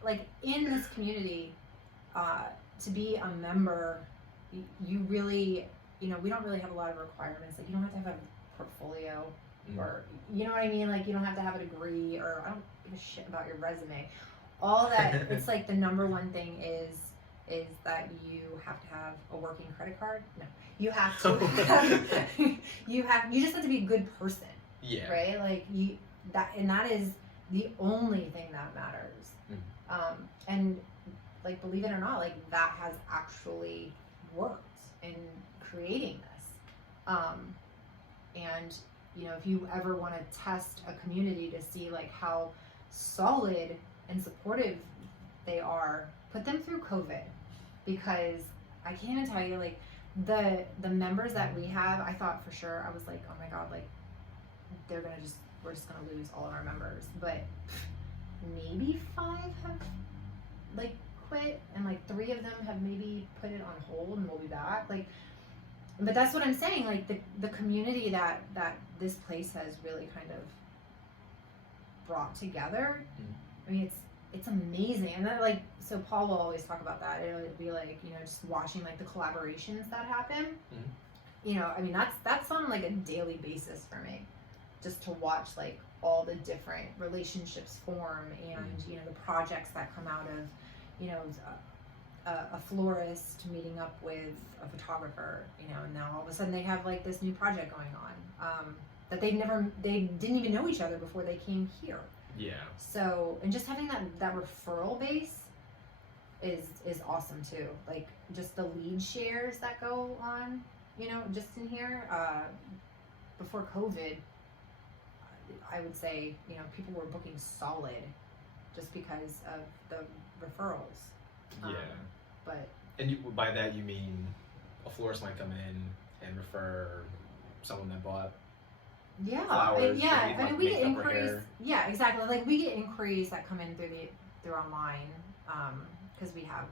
like in this community, to be a member, you really, we don't really have a lot of requirements. Like you don't have to have a portfolio or, you know what I mean? Like you don't have to have a degree, or I don't give a shit about your resume. All that, it's like the number one thing is that you have to have a working credit card. No, you have to have, you just have to be a good person. Yeah. Right? Like that is the only thing that matters. And like, believe it or not, like that has actually worked in creating this. And if you ever want to test a community to see like how solid and supportive they are, put them through COVID, because I can't even tell you, like the members that we have, I thought for sure, I was like, oh my God, like we're just gonna lose all of our members. But maybe 5 have like quit, and like 3 of them have maybe put it on hold and will be back. Like, but that's what I'm saying, like the community that this place has really kind of brought together. I mean, it's amazing. And then like, so Paul will always talk about that. It'll be like, just watching like the collaborations that happen. I mean, that's on like a daily basis for me, just to watch like all the different relationships form, and the projects that come out of a florist meeting up with a photographer, and now all of a sudden they have like this new project going on, that they didn't even know each other before they came here. Yeah. So, and just having that referral base is awesome too. Like just the lead shares that go on, just in here, before COVID, I would say, people were booking solid just because of the referrals. Yeah. But. And by that you mean a florist might come in and refer someone that bought. Yeah, flowers, yeah. I mean, we get inquiries. Hair. Yeah, exactly. Like we get inquiries that come in through online, because we have,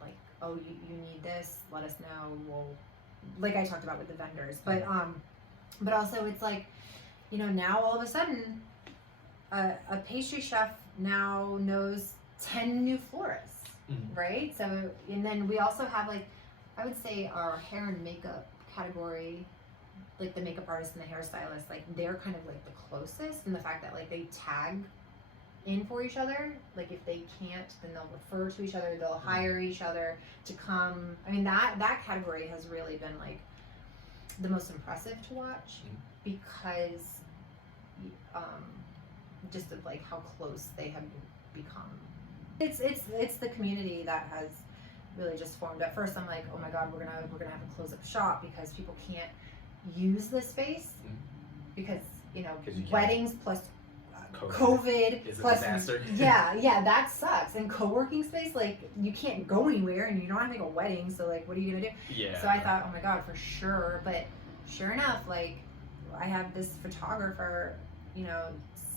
like, oh, you need this. Let us know. We'll, like I talked about with the vendors, but also it's like, now all of a sudden, a pastry chef now knows 10 new florists, right? So, and then we also have like, I would say our hair and makeup category, like the makeup artist and the hairstylist, like they're kind of like the closest, and the fact that like they tag in for each other, like if they can't, then they'll refer to each other, they'll hire each other to come. I mean, that category has really been like the most impressive to watch, because just of like how close they have become. It's the community that has really just formed. At first I'm like, oh my God, we're gonna have a close-up shop because people can't use this space, because weddings plus COVID is plus a disaster. yeah, that sucks. And co-working space, like you can't go anywhere and you don't have to make a wedding, so like what are you gonna do? Yeah. So I thought, oh my God, for sure. But sure enough, like I have this photographer,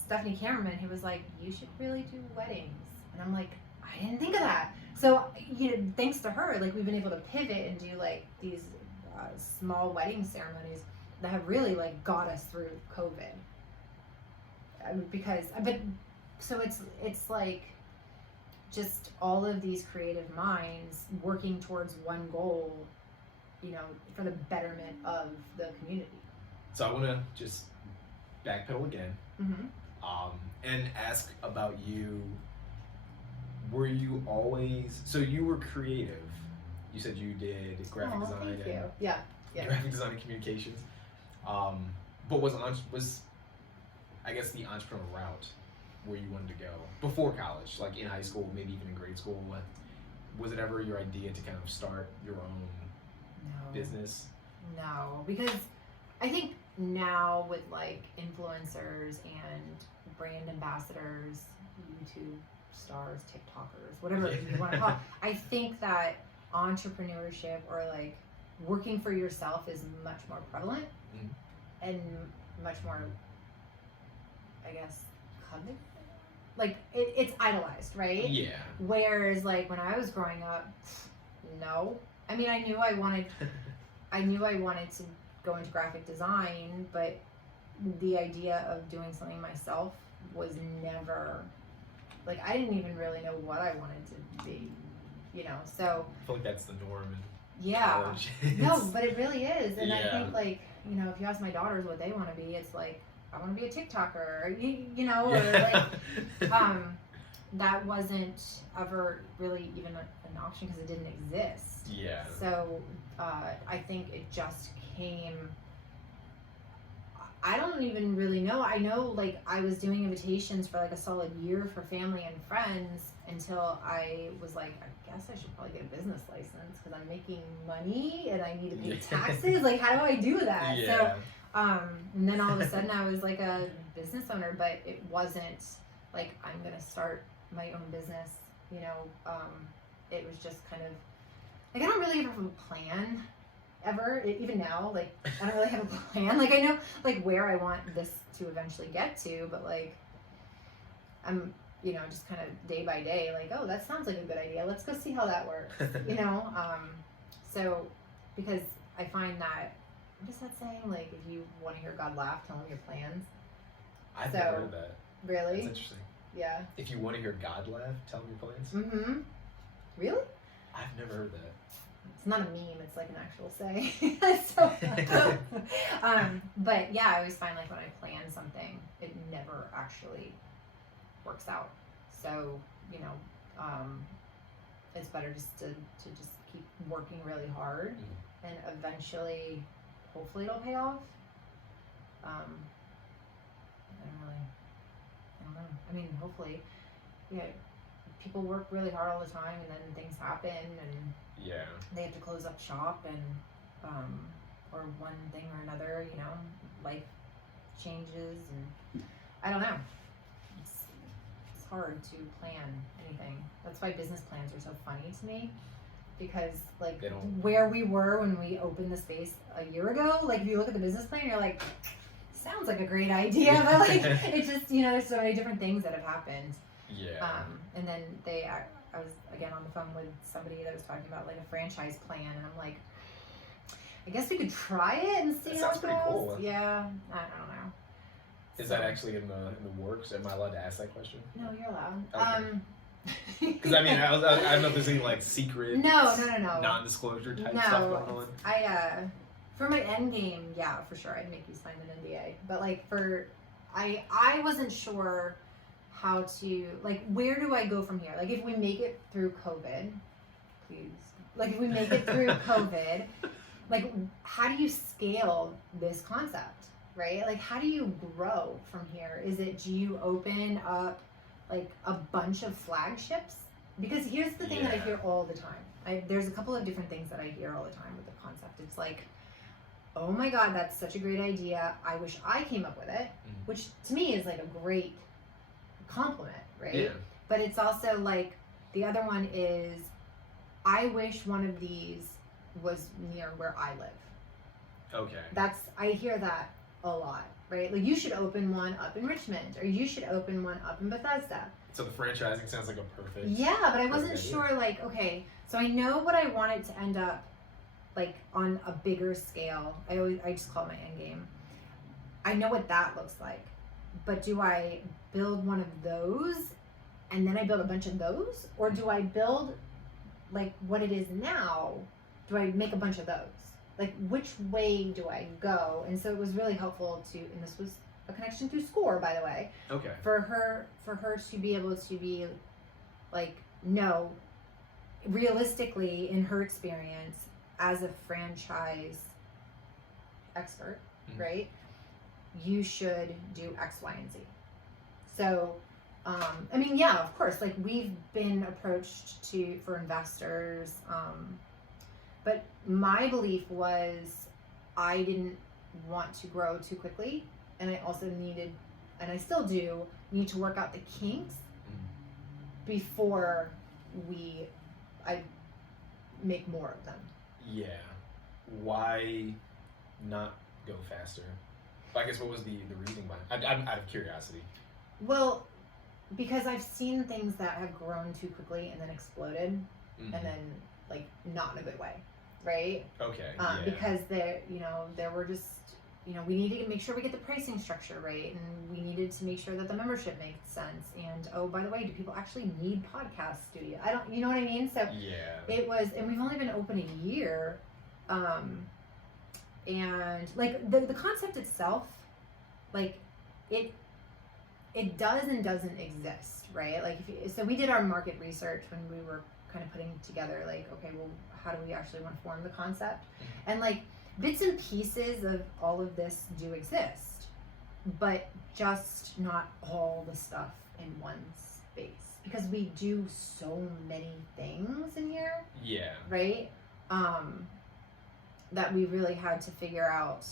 Stephanie Cameraman, who was like, you should really do weddings. And I'm like, I didn't think of that. So thanks to her, like we've been able to pivot and do like these small wedding ceremonies that have really like got us through COVID. So it's like just all of these creative minds working towards one goal, for the betterment of the community. So I want to just backpedal again, and ask about you. Were you always, so you were creative? You said you did graphic design. Thank you. Yeah. Graphic design and communications. But was I guess the entrepreneurial route where you wanted to go before college, like in high school, maybe even in grade school? Was it ever your idea to kind of start your own business? No, because I think now with like influencers and brand ambassadors, YouTube stars, TikTokers, whatever you want to call it, I think that entrepreneurship or like working for yourself is much more prevalent and much more, I guess, coveted. Like it's idolized, right? Yeah. Whereas like when I was growing up, no. I mean, I knew I wanted to go into graphic design, but the idea of doing something myself was never, like, I didn't even really know what I wanted to be, you know, so. I feel like that's the norm in yeah. college. No, but it really is. And Yeah. I think, like, you know, if you ask my daughters what they want to be, it's like, I want to be a TikToker, or, you know, or like, that wasn't ever really even an option because it didn't exist. Yeah. So I think it just came. I don't even really know. I know, like, I was doing invitations for like a solid year for family and friends until I was like, I guess I should probably get a business license because I'm making money and I need to pay taxes. Like, how do I do that? Yeah. So, and then all of a sudden I was like a business owner, but it wasn't like I'm gonna start my own business. You know, it was just kind of like I don't really ever have a plan. Ever, even now, like I don't really have a plan. Like I know like where I want this to eventually get to, but like I'm, you know, just kind of day by day, like, oh, that sounds like a good idea. Let's go see how that works. You know, so because I find that, what is that saying? Like if you want to hear God laugh, tell him your plans. I've never heard that. Really? That's interesting. Yeah. If you want to hear God laugh, tell him your plans. Mm-hmm. Really? I've never heard that. It's not a meme, it's like an actual saying. So, but yeah, I always find like when I plan something, it never actually works out. So, you know, it's better just to just keep working really hard and eventually, hopefully it'll pay off. I don't know. I mean, hopefully, yeah, people work really hard all the time and then things happen and yeah, they have to close up shop and or one thing or another, you know, life changes and I don't know. It's hard to plan anything. That's why business plans are so funny to me because like where we were when we opened the space a year ago, like if you look at the business plan, you're like, sounds like a great idea, but like it's just, you know, there's so many different things that have happened. Yeah. And then I was again on the phone with somebody that was talking about like a franchise plan, and I'm like, I guess we could try it and see how it goes. Pretty cool. Yeah, I don't know. Is that actually in the works? Am I allowed to ask that question? No, you're allowed. Okay. Because I mean, I don't know if there's any like secret, no, non-disclosure type stuff going on. For my end game, yeah, for sure, I'd make you sign an NDA. But like I wasn't sure how to, like, where do I go from here? Like, if we make it through COVID, please. Like, if we make it through COVID, like, how do you scale this concept, right? Like, how do you grow from here? Do you open up, like, a bunch of flagships? Because here's the thing that I hear all the time. There's a couple of different things that I hear all the time with the concept. It's like, oh my God, that's such a great idea. I wish I came up with it, which to me is like a great compliment, right? Yeah. But it's also like the other one is I wish one of these was near where I live. Okay. I hear that a lot, right? Like you should open one up in Richmond or you should open one up in Bethesda. So the franchising sounds like a perfect. Yeah, but I wasn't sure, like, okay, so I know what I want it to end up like on a bigger scale. I just call it my end game. I know what that looks like. But do I build one of those and then I build a bunch of those? Or do I build like what it is now? Do I make a bunch of those? Like which way do I go? And so it was really helpful to, and this was a connection through SCORE, by the way. Okay. For her to be able to be like, no, realistically in her experience as a franchise expert, right? You should do X, Y, and Z. So, I mean, yeah, of course, like we've been approached for investors, but my belief was I didn't want to grow too quickly, and I also needed, and I still do, need to work out the kinks before I make more of them. Yeah. Why not go faster? I guess what was the reasoning behind? I'm out of curiosity. Well, because I've seen things that have grown too quickly and then exploded, and then like not in a good way, right? Okay. Because there were just, we needed to make sure we get the pricing structure right, and we needed to make sure that the membership makes sense. And oh, by the way, do people actually need podcast studio? I don't, you know what I mean? So it was, and we've only been open a year, and like the concept itself, like it does and doesn't exist, right? Like so we did our market research when we were kind of putting together, like, okay, well, how do we actually want to form the concept? And like bits and pieces of all of this do exist, but just not all the stuff in one space, because we do so many things in here. Yeah. Right? That we really had to figure out,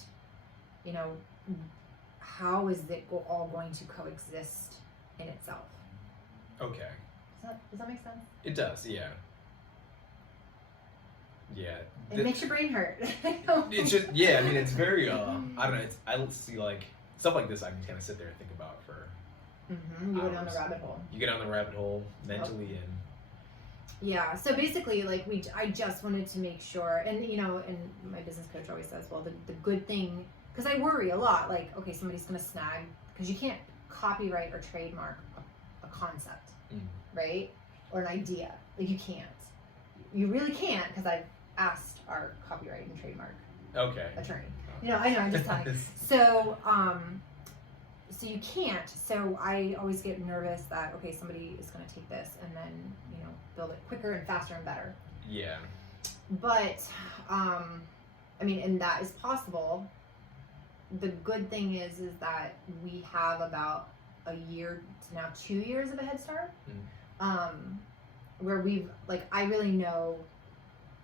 how is it all going to coexist in itself? Okay. Does that make sense? It does, yeah. Yeah. It makes your brain hurt. It's just, I mean, it's very, I don't know, I don't see, like, stuff like this I can kind of sit there and think about for you go down the rabbit hole. You get down the rabbit hole mentally and... Yeah, so basically, like, I just wanted to make sure, and, and my business coach always says, well, the good thing, because I worry a lot, like, okay, somebody's going to snag, because you can't copyright or trademark a concept, right? Or an idea. Like, you can't. You really can't, because I've asked our copyright and trademark attorney. I know, I'm just telling you. So, so you can't. So I always get nervous that, okay, somebody is going to take this and then, build it quicker and faster and better. Yeah. But, I mean, and that is possible. The good thing is that we have about a year to now 2 years of a head start. Where we've, like, I really know,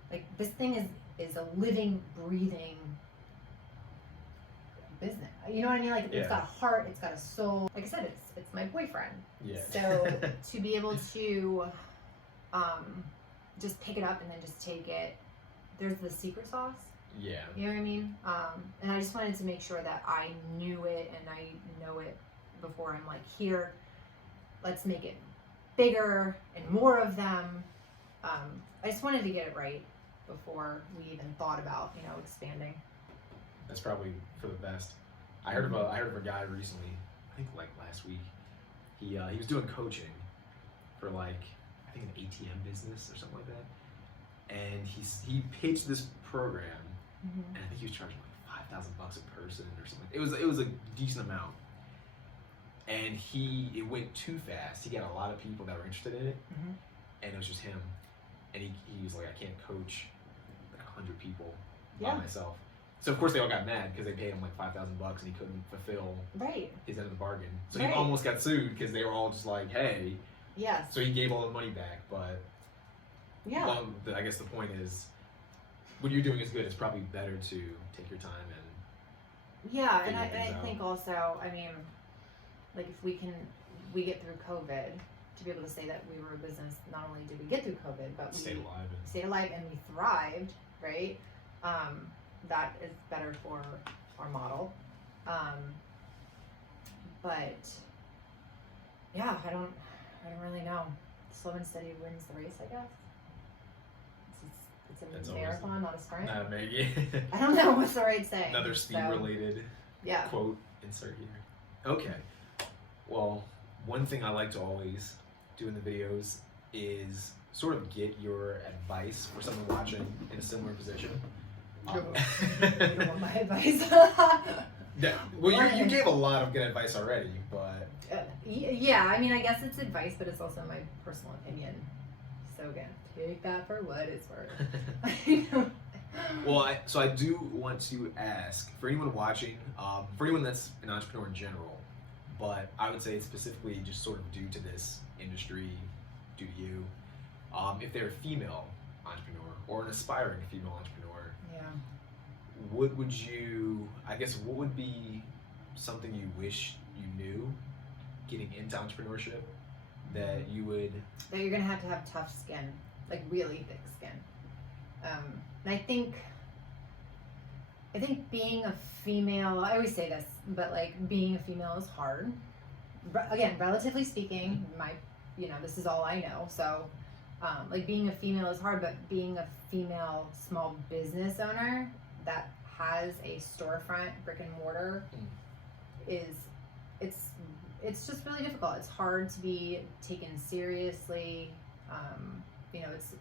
like, this thing is a living, breathing business. You know what I mean? Like, it's got a heart, it's got a soul. Like I said, it's my boyfriend. Yeah. So to be able to just pick it up and then just take it, there's the secret sauce. Yeah. You know what I mean? And I just wanted to make sure that I knew it and I know it before I'm like, here, let's make it bigger and more of them. I just wanted to get it right before we even thought about, expanding. That's probably for the best. I heard of a guy recently, I think like last week. He was doing coaching for like, I think an ATM business or something like that. And he pitched this program, and I think he was charging like $5,000 a person or something. It was a decent amount. And it went too fast. He got a lot of people that were interested in it, and it was just him. And he was like, I can't coach like 100 people by myself. So of course they all got mad because they paid him like $5,000 and he couldn't fulfill his end of the bargain. So he almost got sued because they were all just like, hey. Yes. So he gave all the money back, but well, I guess the point is, when you're doing is good, it's probably better to take your time and and I think also, I mean, like if we get through COVID, to be able to say that we were a business, not only did we get through COVID, but we stayed alive and we thrived, right? That is better for our model. But yeah, I don't really know. Slow and steady wins the race, I guess. It's a marathon, not a sprint. Maybe. I don't know what's the right saying. Another speed-related quote insert here. Okay. Well, one thing I like to always do in the videos is sort of get your advice for someone watching in a similar position. You don't want my advice. Well, you gave a lot of good advice already, but... yeah, I mean, I guess it's advice, but it's also my personal opinion. So again, take that for what it's worth. Well, so I do want to ask, for anyone watching, for anyone that's an entrepreneur in general, but I would say it's specifically just sort of due to this industry, due to you, if they're a female entrepreneur or an aspiring female entrepreneur, what would you, I guess, what would be something you wish you knew getting into entrepreneurship that you would? That you're gonna have tough skin, like really thick skin. And I think being a female, I always say this, but like being a female is hard. Again, relatively speaking, this is all I know. So, like being a female is hard, but being a female small business owner that has a storefront, brick and mortar, it's just really difficult. It's hard to be taken seriously. It's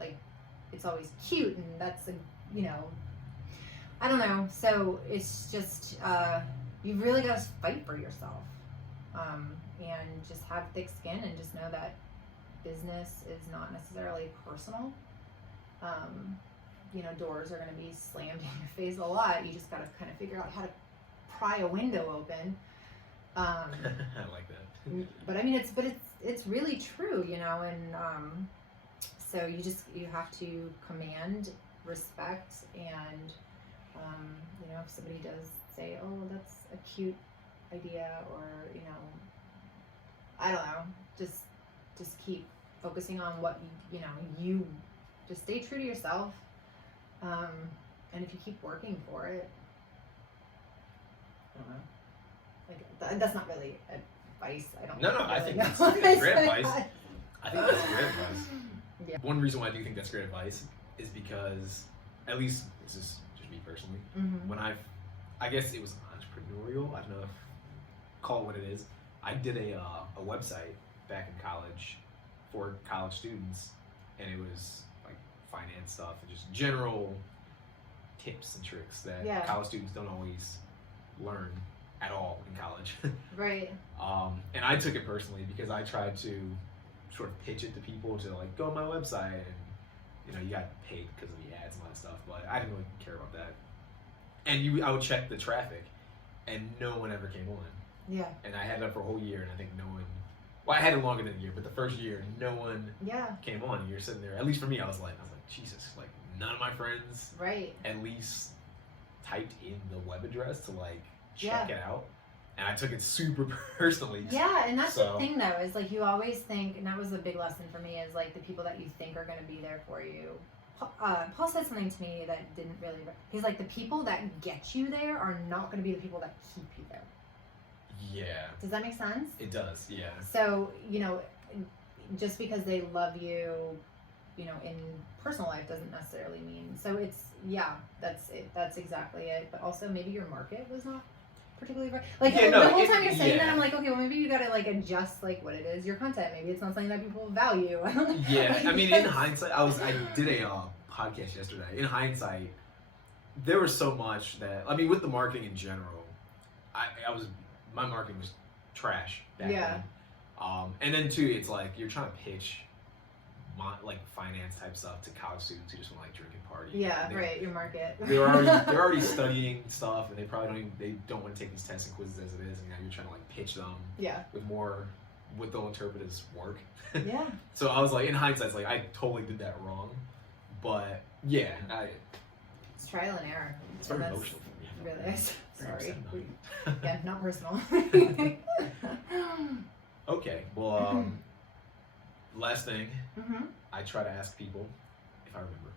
like, it's always cute, and that's I don't know. So it's just, you've really got to fight for yourself, and just have thick skin, and just know that business is not necessarily personal. Doors are going to be slammed in your face a lot. You just got to kind of figure out how to pry a window open. I like that. But I mean, it's really true, and so you have to command respect, and if somebody does say, oh, that's a cute idea, or I don't know, just keep focusing on what you just stay true to yourself, and if you keep working for it, I don't know. Like, that's not really advice. I don't. No, I think that's great advice. I think that's great advice. Yeah. One reason why I do think that's great advice is because, at least this is just me personally, when I guess it was entrepreneurial. I don't know if call it what it is. I did a website back in college for college students, and it was like finance stuff and just general tips and tricks that college students don't always learn at all in college. Right. And I took it personally because I tried to sort of pitch it to people to like go on my website, and you got paid because of the ads and all that stuff, but I didn't really care about that. And I would check the traffic, and no one ever came on. Yeah. And I had that for a whole year, and I think no one. Well, I had it longer than a year, but the first year, no one came on. And you're sitting there. At least for me, I was like, Jesus, like none of my friends, at least typed in the web address to like check it out. And I took it super personally. Yeah, and that's the thing though, is like you always think, and that was a big lesson for me, is like the people that you think are going to be there for you. Paul said something to me that didn't really, he's like, the people that get you there are not going to be the people that keep you there. Yeah. Does that make sense? It does, yeah. So, just because they love you, in personal life doesn't necessarily mean, so it's, that's it. That's exactly it. But also maybe your market was not particularly right. Like the whole time you're saying that, I'm like, okay, well maybe you gotta like adjust like what it is, your content. Maybe it's not something that people value. Yeah, I mean, in hindsight, I did a podcast yesterday. In hindsight, there was so much that, I mean, with the marketing in general, my marketing was trash back then. And then too, it's like you're trying to pitch like finance type stuff to college students who just want to like drink and party. Yeah, right. Your market. They're already studying stuff, and they don't want to take these tests and quizzes as it is. And now you're trying to like pitch them. With more what they'll interpret as work. Yeah. So I was like, in hindsight, it's like I totally did that wrong, but it's trial and error. It's very emotional for me. Really, sorry. Yeah, not personal. Okay, well, last thing, I try to ask people, if I remember,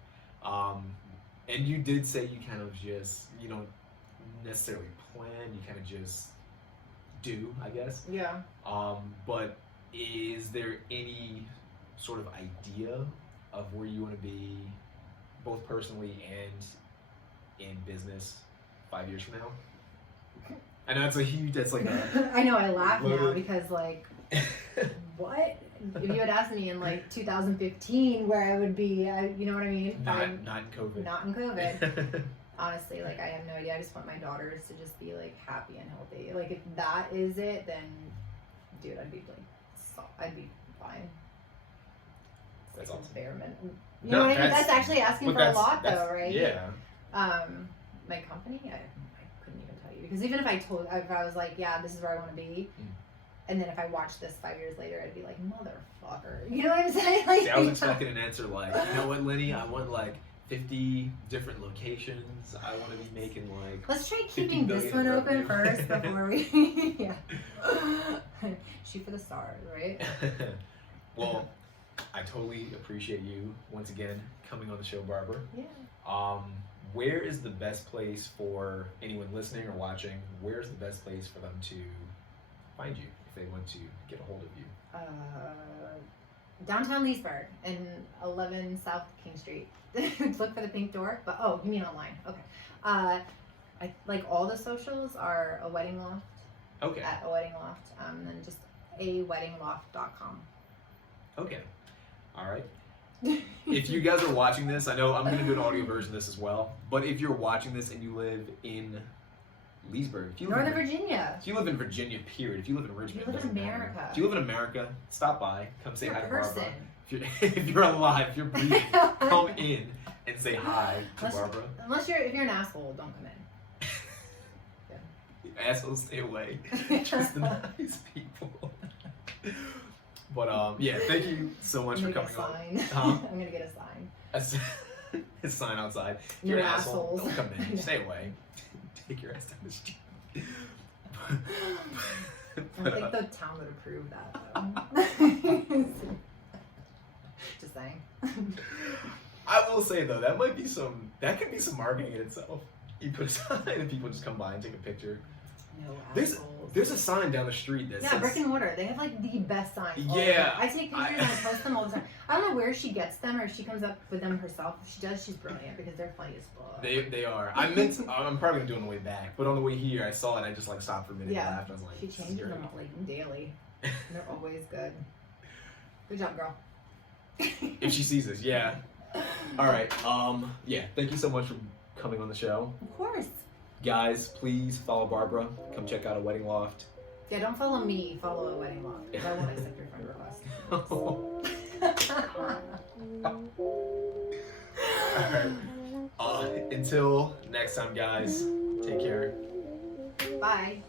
and you did say you kind of just, you don't necessarily plan, you kind of just do, I guess. Yeah. But is there any sort of idea of where you want to be, both personally and in business 5 years from now? I know that's like a... I know, I laugh now because like, what? If you had asked me in like 2015 where I would be, you know what I mean? Not in COVID. Not in COVID. Honestly, like I have no idea. I just want my daughters to just be like happy and healthy. Like if that is it, then dude, I'd be fine. That's awesome. Bare minimum. You know what I mean? That's actually asking for a lot though, right? Yeah. My company, I couldn't even tell you, because even if I was like, yeah, this is where I want to be, and then if I watched this 5 years later, I'd be like, motherfucker. You know what I'm saying? Like, I was expecting an answer like, you know what, Lenny, I want like 50 different locations. I want to be making like. Let's try 50 keeping this billion one open revenue. first before we. Yeah. Shoot for the stars, right? Well, I totally appreciate you once again coming on the show, Barbara. Yeah. Where is the best place for anyone listening or watching? Where's the best place for them to find you if they want to get a hold of you? Downtown Leesburg in 11 South King Street. Look for the pink door. But oh, you mean online? Okay. I like all the socials are A Wedding Loft. Okay. At A Wedding Loft. And then just aweddingloft.com. Okay. All right. If you guys are watching this, I know I'm going to do an audio version of this as well, but if you're watching this and you live in Leesburg, if you live Northern in, Virginia. if you live in Virginia, period, if you live in Richmond, If you live in doesn't matter. America. If you live in America, stop by, come say You're hi a to Barbara. person. If you're alive, if you're breathing, come in and say hi to Barbara. Unless if you're an asshole, don't come in. Assholes, stay away. Just the nice people. But yeah, thank you so much for coming on. I'm gonna get a sign. A sign outside. If No you're an asshole, assholes. don't come in. Stay away. Take your ass down the street. I think the town would approve that though. Just saying. I will say though, that could be some marketing in itself. You put a sign and people just come by and take a picture. No There's assholes. a sign down the street that Yeah, says, brick and mortar. They have like the best signs. all the Yeah, time. I take pictures and I post them all the time. I don't know where she gets them or if she comes up with them herself. If she does, she's brilliant because they're funny as fuck. They are. I'm probably gonna do it on the way back, but on the way here, I saw it. I just like stopped for a minute and laughed. I was like, she this is changes great. them like daily. They're always good. Good job, girl. If she sees this, yeah. All right. Yeah. Thank you so much for coming on the show, Of course. guys. Please follow Barbara. Come check out A Wedding Loft. Yeah, don't follow me. Follow A Wedding Loft. Because I won't accept your friend request. All right. Until next time, guys. Take care. Bye.